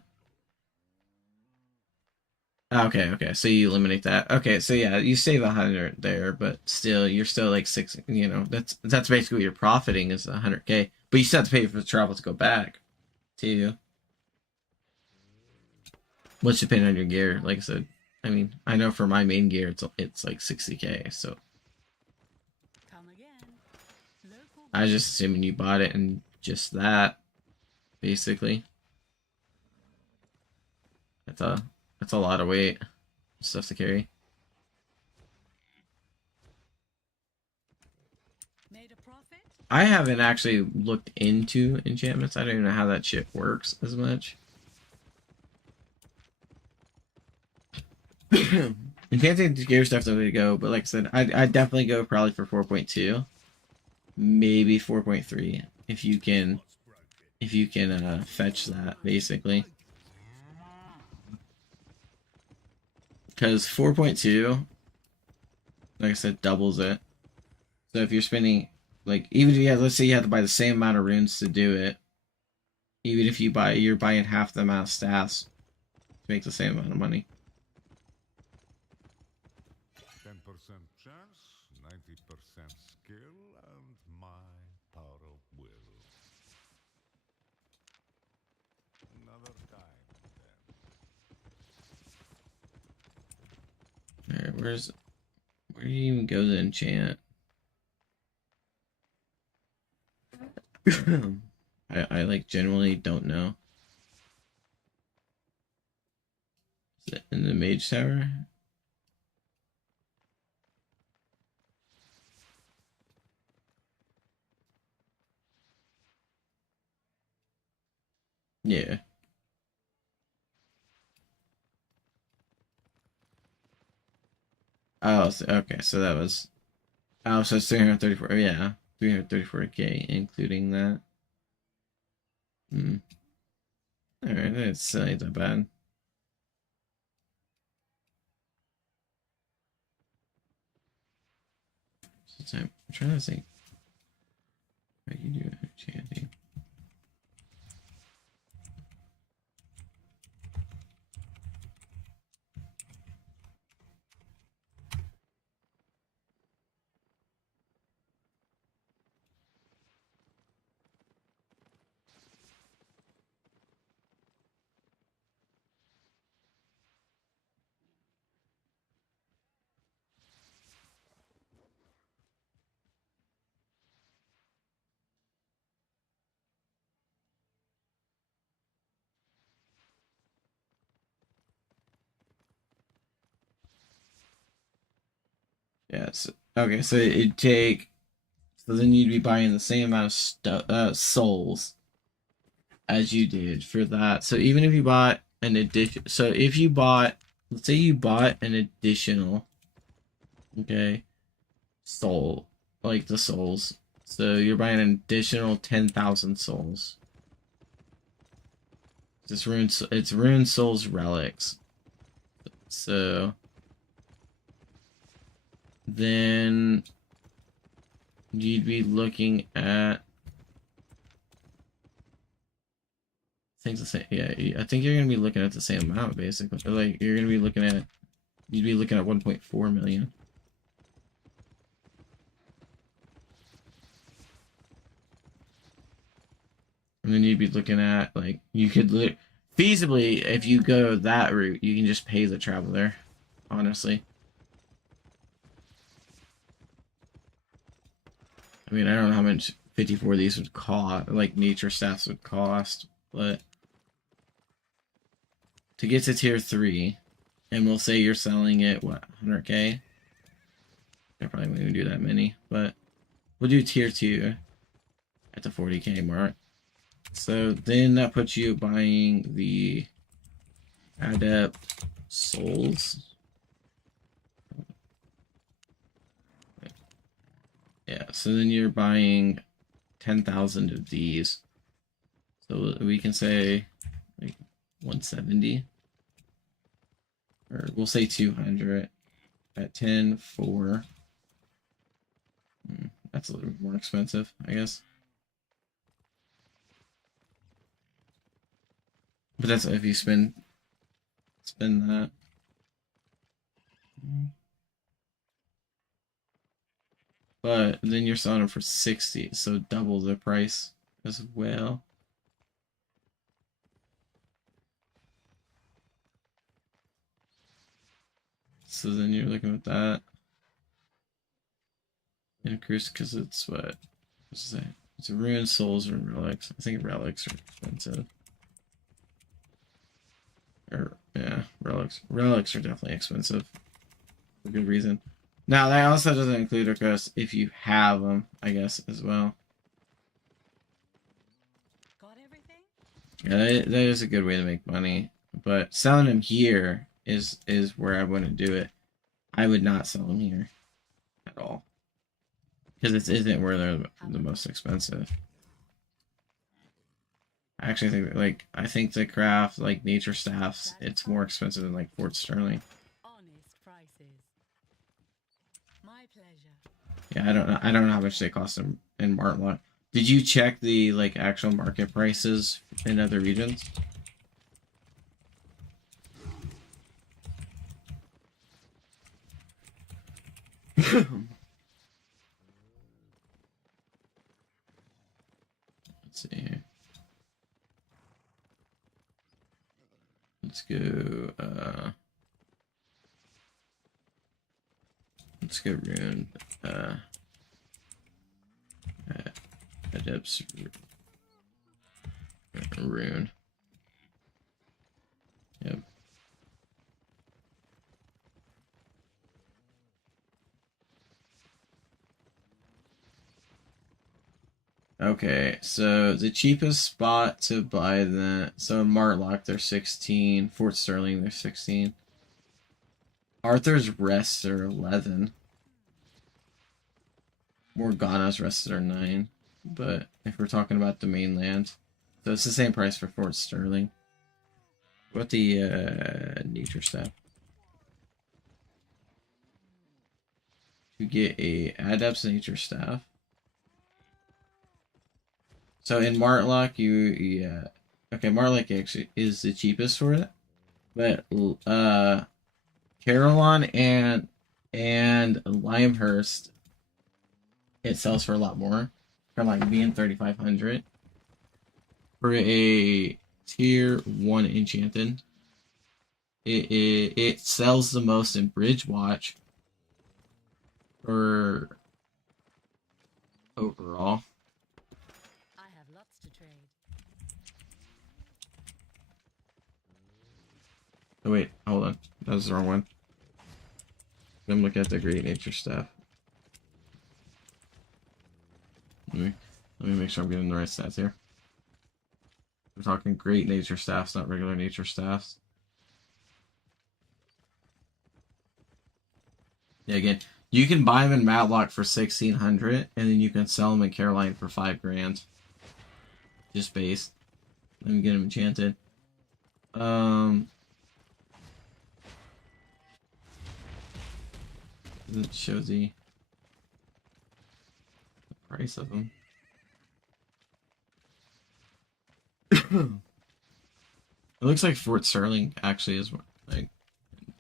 Okay. So you eliminate that. Okay, so yeah, you save 100 there, but still, you're still like six. You know, that's basically what you're profiting is 100k. But you still have to pay for the travel to go back, too. Which depending on your gear, like I said. I mean, I know for my main gear, it's like 60k. So Come again. Local I was just assuming you bought it and just that, basically. That's a lot of weight stuff to carry. made a profit? I haven't actually looked into enchantments. I don't even know how that shit works as much. Enchanting gear stuff the way to go, but like I said, I'd definitely go probably for 4.2, maybe 4.3 if you can fetch that basically. Because 4.2, like I said, doubles it. So if you're spending, like, even if you have, let's say you have to buy the same amount of runes to do it, even if you're buying half the amount of stats to make the same amount of money. 10% chance, 90% skill, and my power of will. Another time, then. where do you even go to enchant? I like generally don't know. Is it in the mage tower? Yeah. Oh, okay. So that was. Oh, so it's 334. Yeah, 334K, including that. Hmm. All right, that's not that bad. So I'm trying to think. How you do enchanting? Yes. Okay, so it'd take. So then you'd be buying the same amount of souls as you did for that. So even if you bought an addition, so if you bought, let's say you bought an additional, okay, soul, like the souls. So you're buying an additional 10,000 souls. It's rune souls relics. So then you'd be looking at things the same. Yeah, I think you're gonna be looking at the same amount basically. Like you're gonna be looking at, you'd be looking at 1.4 million. And then you'd be looking at like you could feasibly, if you go that route, you can just pay the traveler. Honestly, I mean I don't know how much 54 of these would cost, like nature staffs would cost, but to get to tier 3, and we'll say you're selling it what 100k. I probably won't even do that many, but we'll do tier 2 at the 40k mark. So then that puts you buying the adept souls. Yeah, so then you're buying 10,000 of these. So we can say like 170. Or we'll say 200 at 10 for. That's a little bit more expensive, I guess. But that's if you spend that. But then you're selling them for 60, so double the price as well. So then you're looking at that. Increase because it's what? What's it say? It's ruined souls or relics. I think relics are expensive. Or yeah, relics. Relics are definitely expensive. For good reason. Now that also doesn't include requests if you have them, I guess, as well. Got everything? Yeah, that is a good way to make money. But selling them here is where I want to do it. I would not sell them here at all. Because it isn't where they're the most expensive. I actually think like I think to craft like nature staffs, it's more expensive than like Fort Sterling. Honest prices. My pleasure. Yeah, I don't know how much they cost in Martlock. Did you check the like actual market prices in other regions? Let's see. Let's go Let's go rune. Adepts rune. Yep. Okay, so the cheapest spot to buy that. So in Martlock, they're 16. Fort Sterling, they're 16. Arthur's Rest are 11. Morgana's Rest are 9. But if we're talking about the mainland, so it's the same price for Fort Sterling. What the nature staff? To get a Adept's nature staff. So in Martlock, okay, Martlock actually is the cheapest for it, but Carillon and Limehurst, it sells for a lot more, for like being 3,500 for a tier 1 enchanted. It sells the most in Bridgewatch for overall. I have lots to trade. Oh wait, hold on. That was the wrong one. I'm looking at the Great Nature Staff. Let me make sure I'm getting the right stats here. We're talking Great Nature Staffs, not regular Nature Staffs. Yeah, again, you can buy them in Matlock for 1,600, and then you can sell them in Caroline for 5 grand. Just base. Let me get them enchanted. Doesn't show the price of them. It looks like Fort Sterling actually is like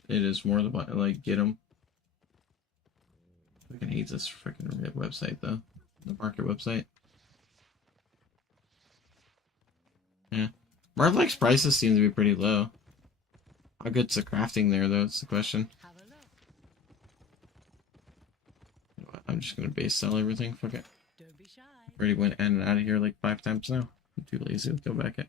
it is more the like get them. I fucking hate this freaking website though, the market website. Yeah, Martlock's prices seem to be pretty low. How good's the crafting there though? That's the question. Have a look. You know what, I'm just gonna base sell everything. Fuck it. Don't be shy. Already went in and out of here like 5 times now. I'm too lazy to go back in.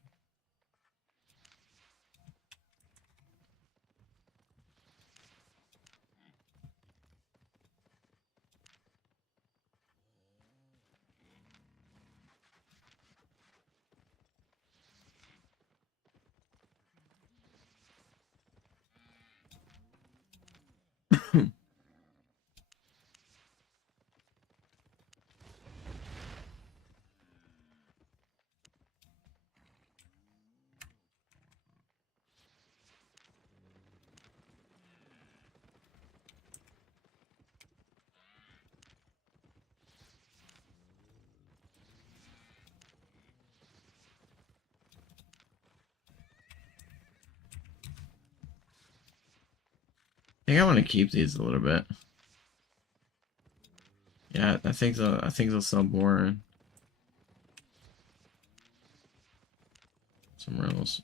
I think I want to keep these a little bit. Yeah, I think they'll sell more somewhere else.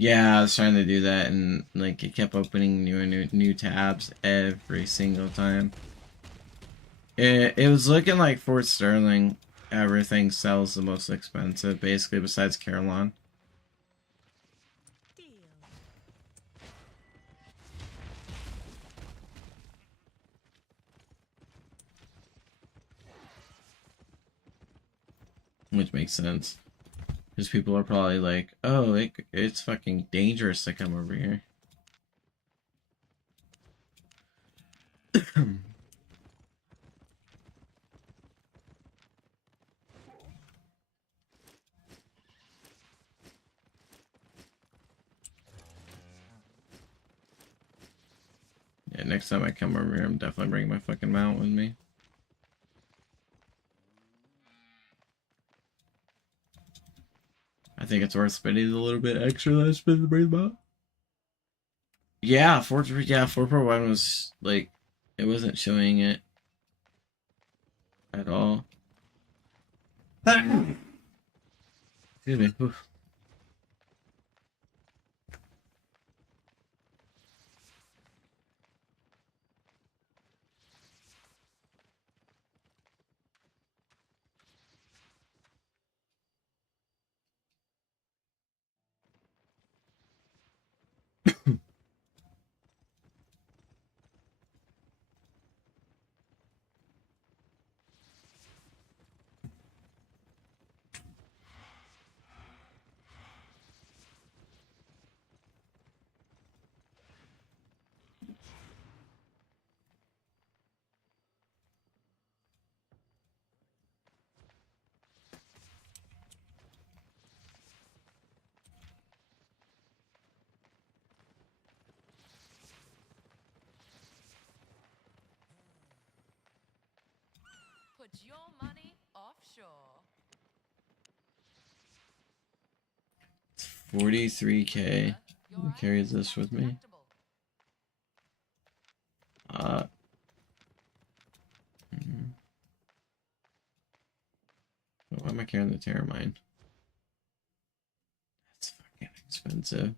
Yeah, I was trying to do that, and like it kept opening new tabs every single time. It was looking like Fort Sterling, everything sells the most expensive, basically besides Carillon. Deal. Which makes sense. Because people are probably like, oh, it's fucking dangerous to come over here. Yeah, next time I come over here, I'm definitely bringing my fucking mount with me. think it's worth spending a little bit extra that I spent to bring them out. Yeah, 4.1 was like, it wasn't showing it at all. Excuse me. Oof. Put your money offshore. 43k. Who carries this with me? Mhm. Why am I carrying the Terror Mine? That's fucking expensive.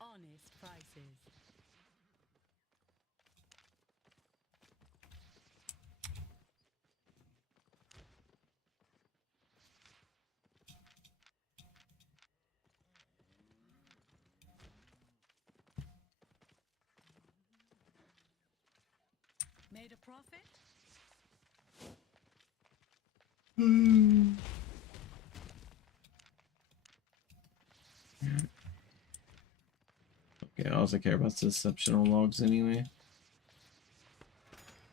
Honest prices. Made a profit? Okay, I also care about exceptional logs anyway.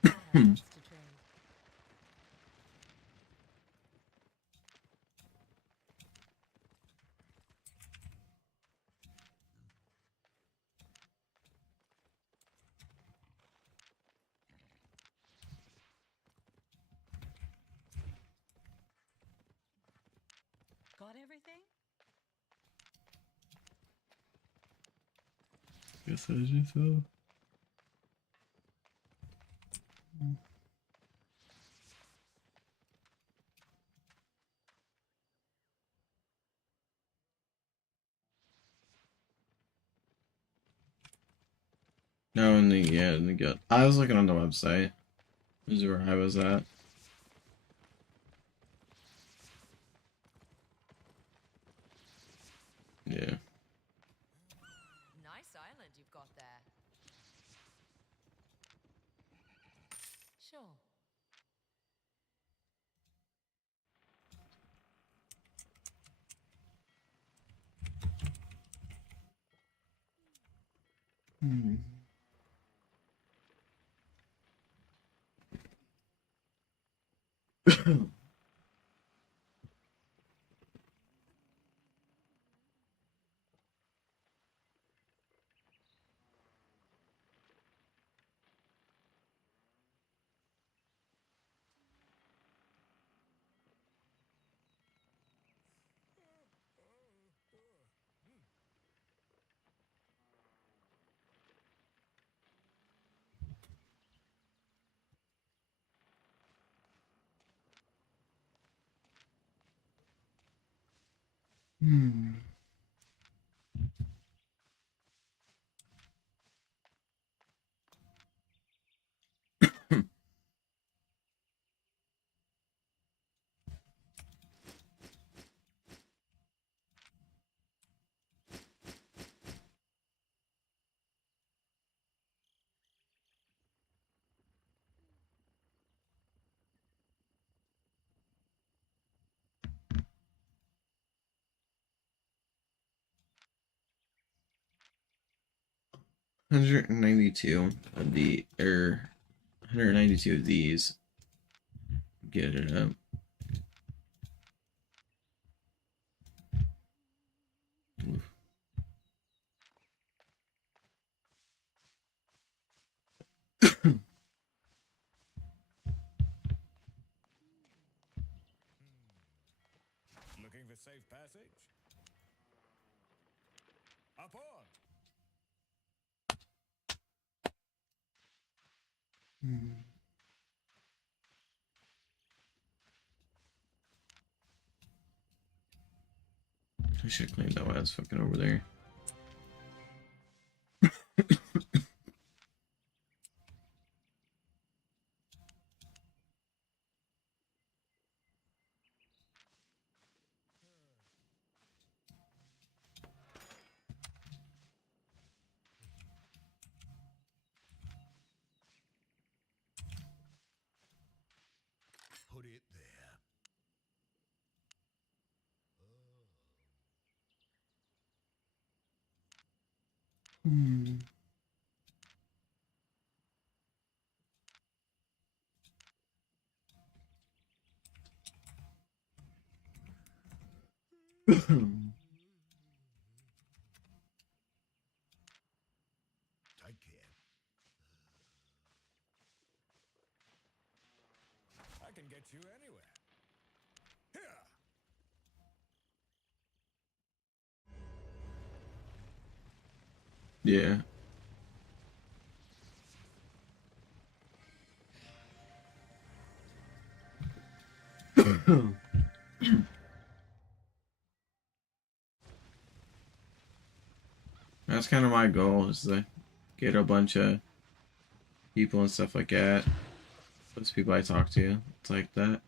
I have lots to trade. Got everything? Guess I just so. No, in the gut. I was looking on the website. This is where I was at. Yeah. Nice island you've got there. Sure. Hmm. Hmm. 192 of the 192 of these. Get it up. Oof. Looking for safe passage? Up on! I should clean that ass fucking over there. Put it there. Take care. I can get you anywhere. Here! Yeah. That's kind of my goal, is to get a bunch of people and stuff like that. Those people I talk to, it's like that.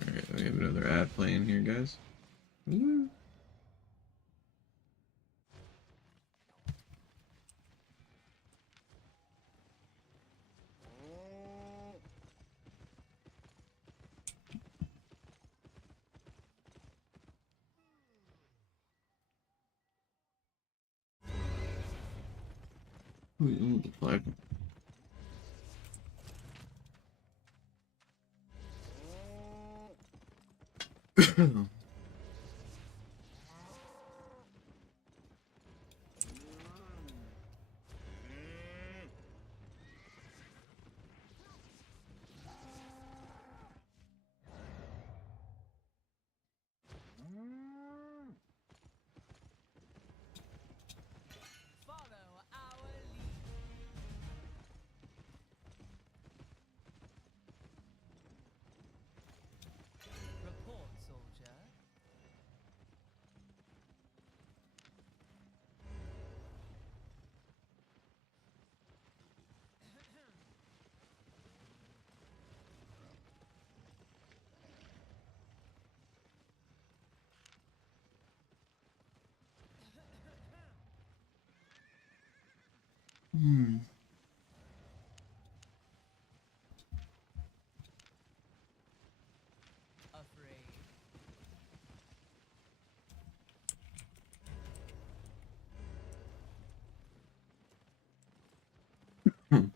Alright, we have another ad playing here, guys. Woo. Ooh, the flag. Follow our lead. Report, soldier. Hmm. Afraid. Hmm.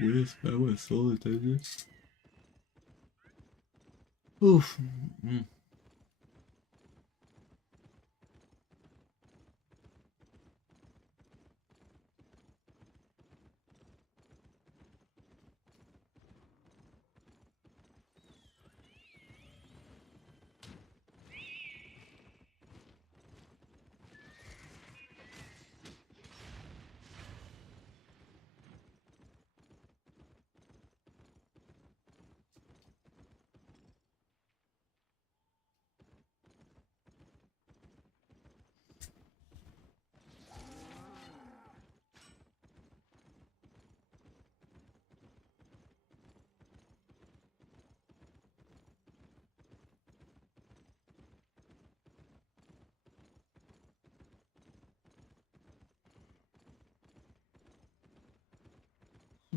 Where's my soul attendant? Oof.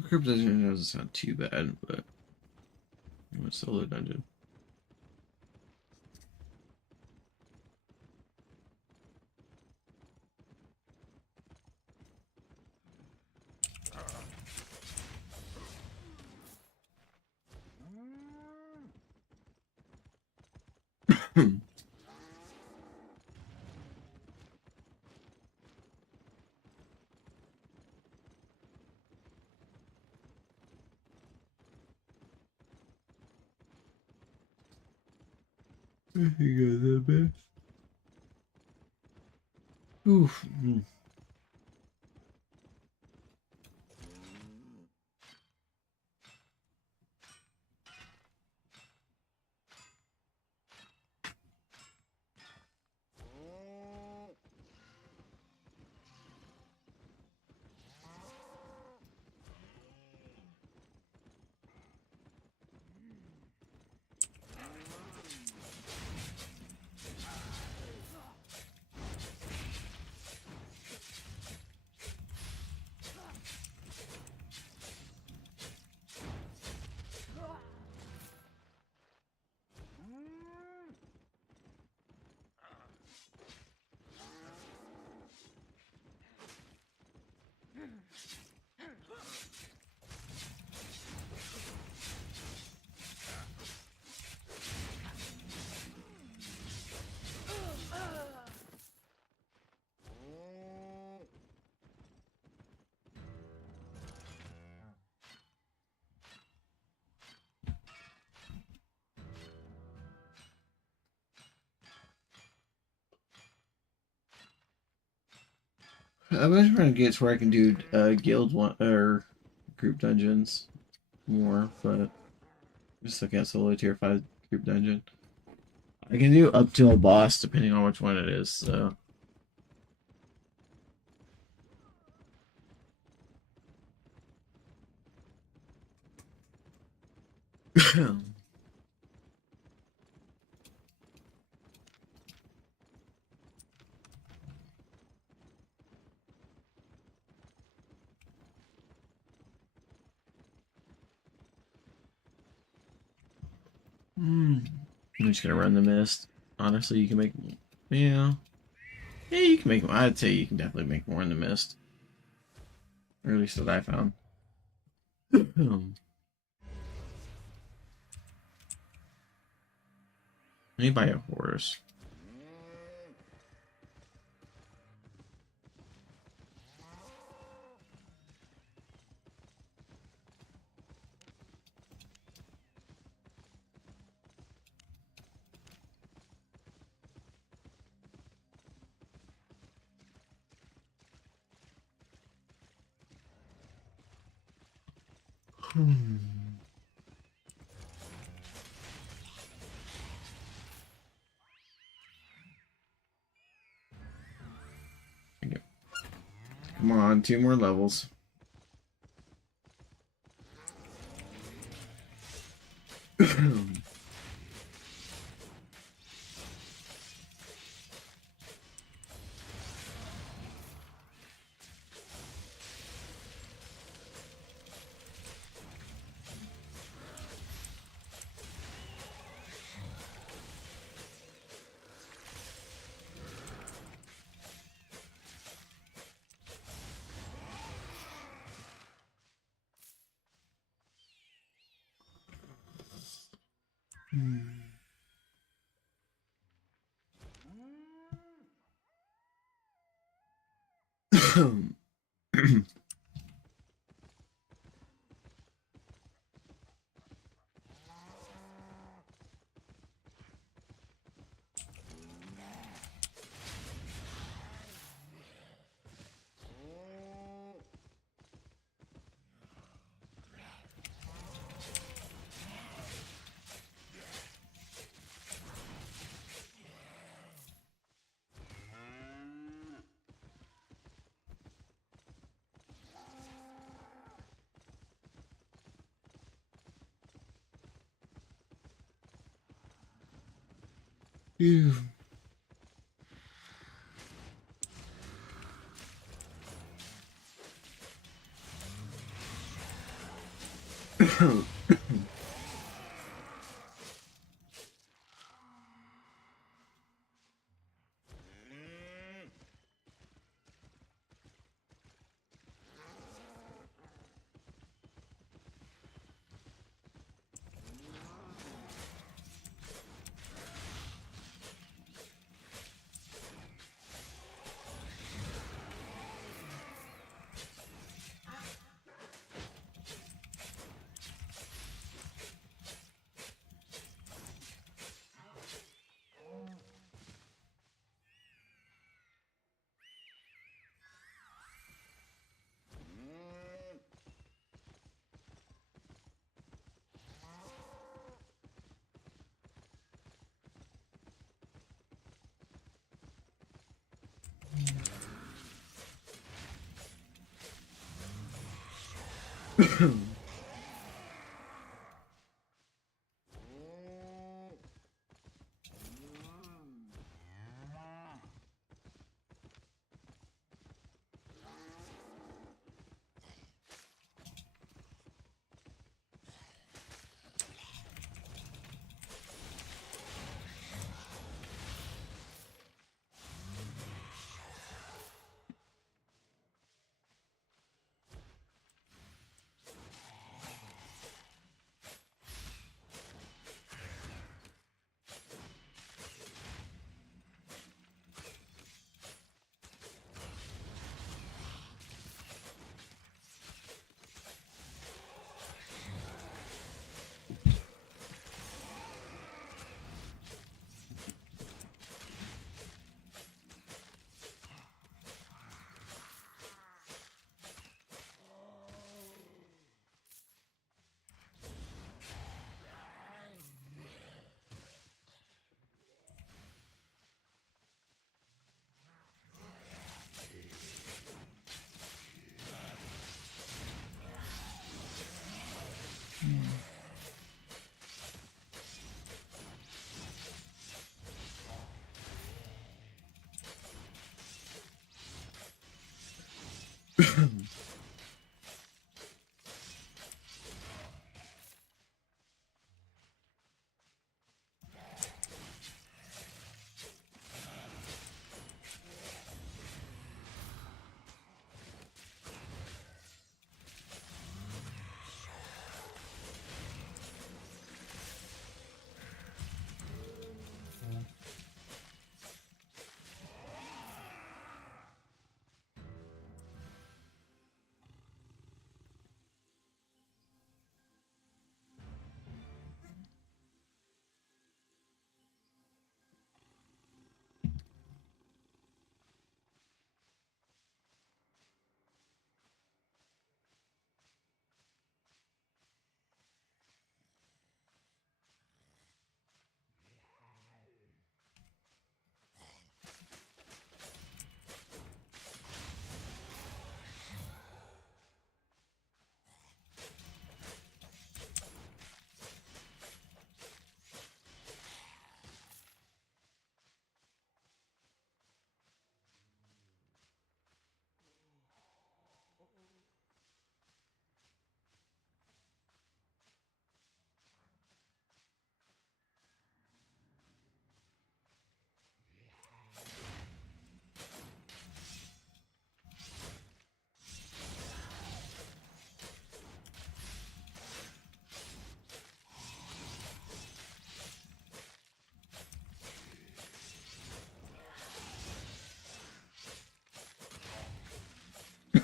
Group dungeon doesn't sound too bad, but I'm a solo dungeon. You got that best. Oof. I've been trying to get to where I can do guild one or group dungeons more, but I just look at solo tier 5 group dungeon. I can do up to a boss depending on which one it is, so. I'm just gonna run the mist. Honestly, you can make, yeah. Yeah, you can make. I'd say you can definitely make more in the mist, or at least that I found. Let me buy a horse. Come on, 2 more levels. Phew.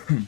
Fuck.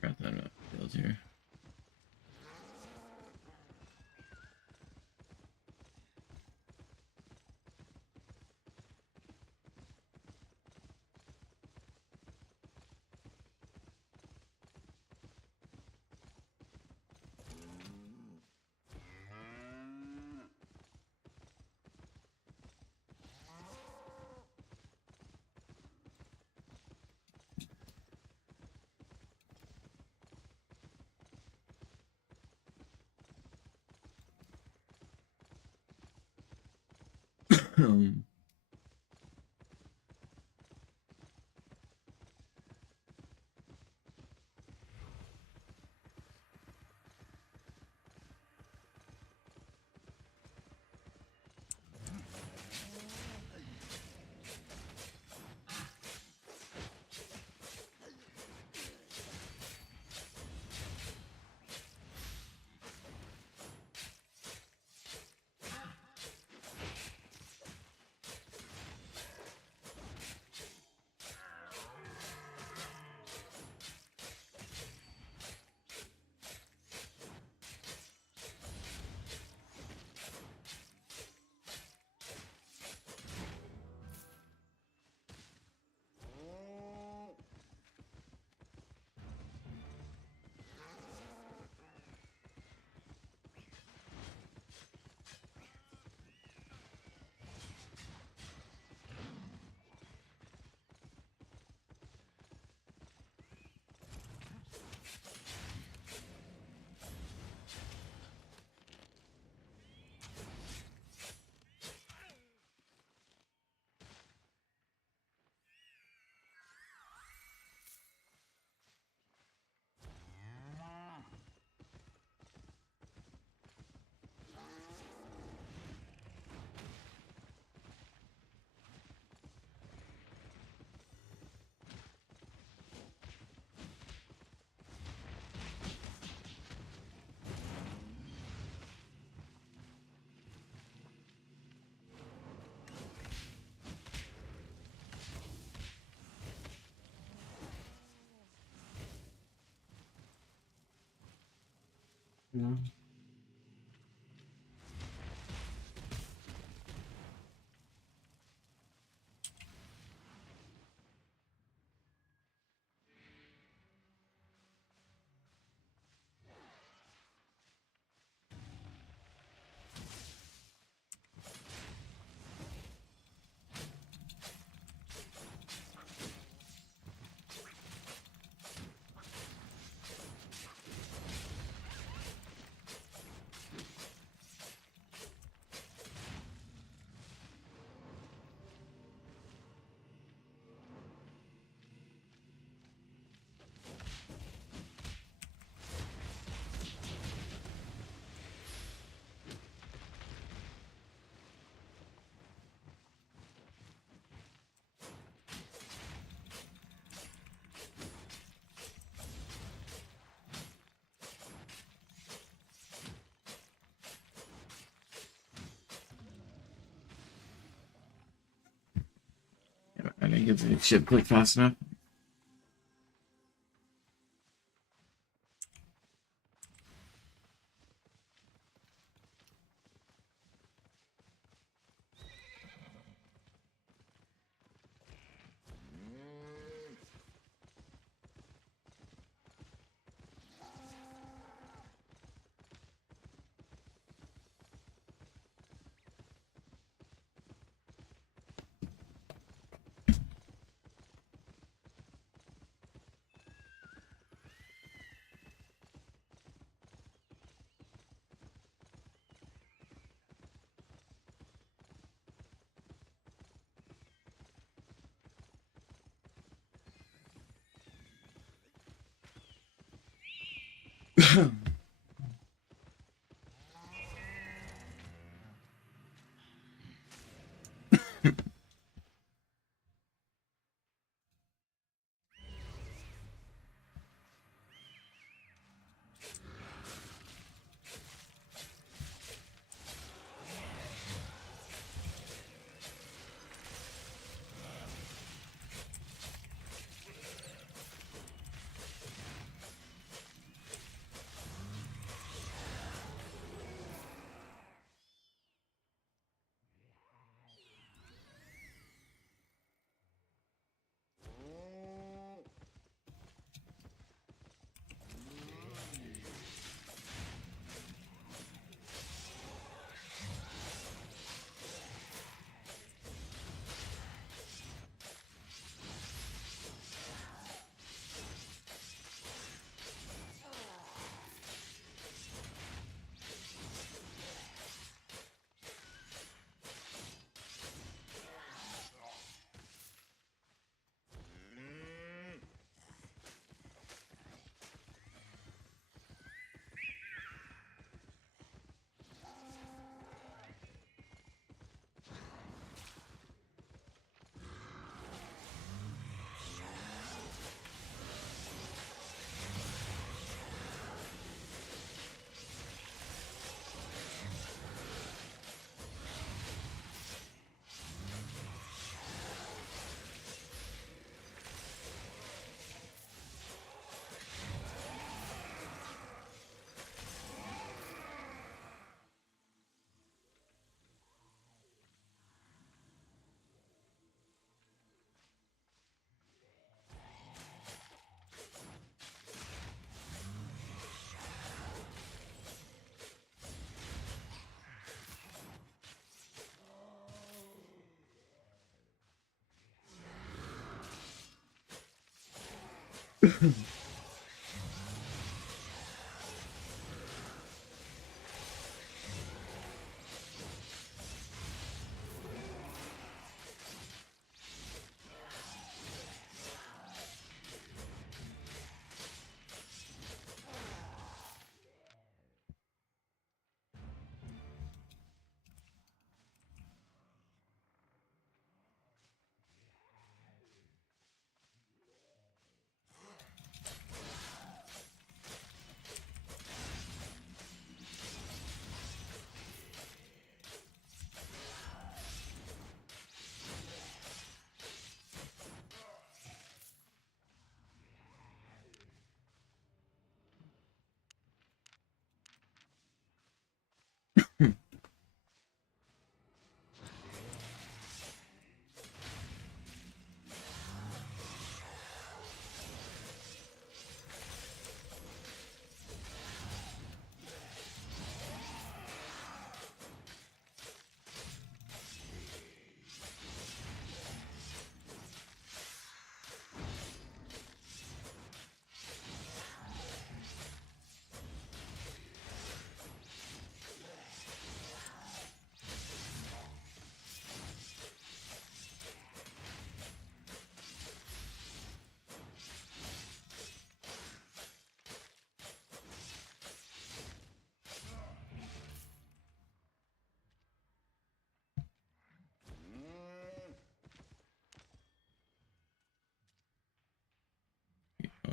Got that build here. Yeah. Can't get the shit click fast enough.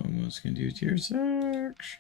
Almost can do tier 6.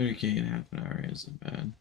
30k in half an hour isn't bad.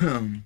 Hmm.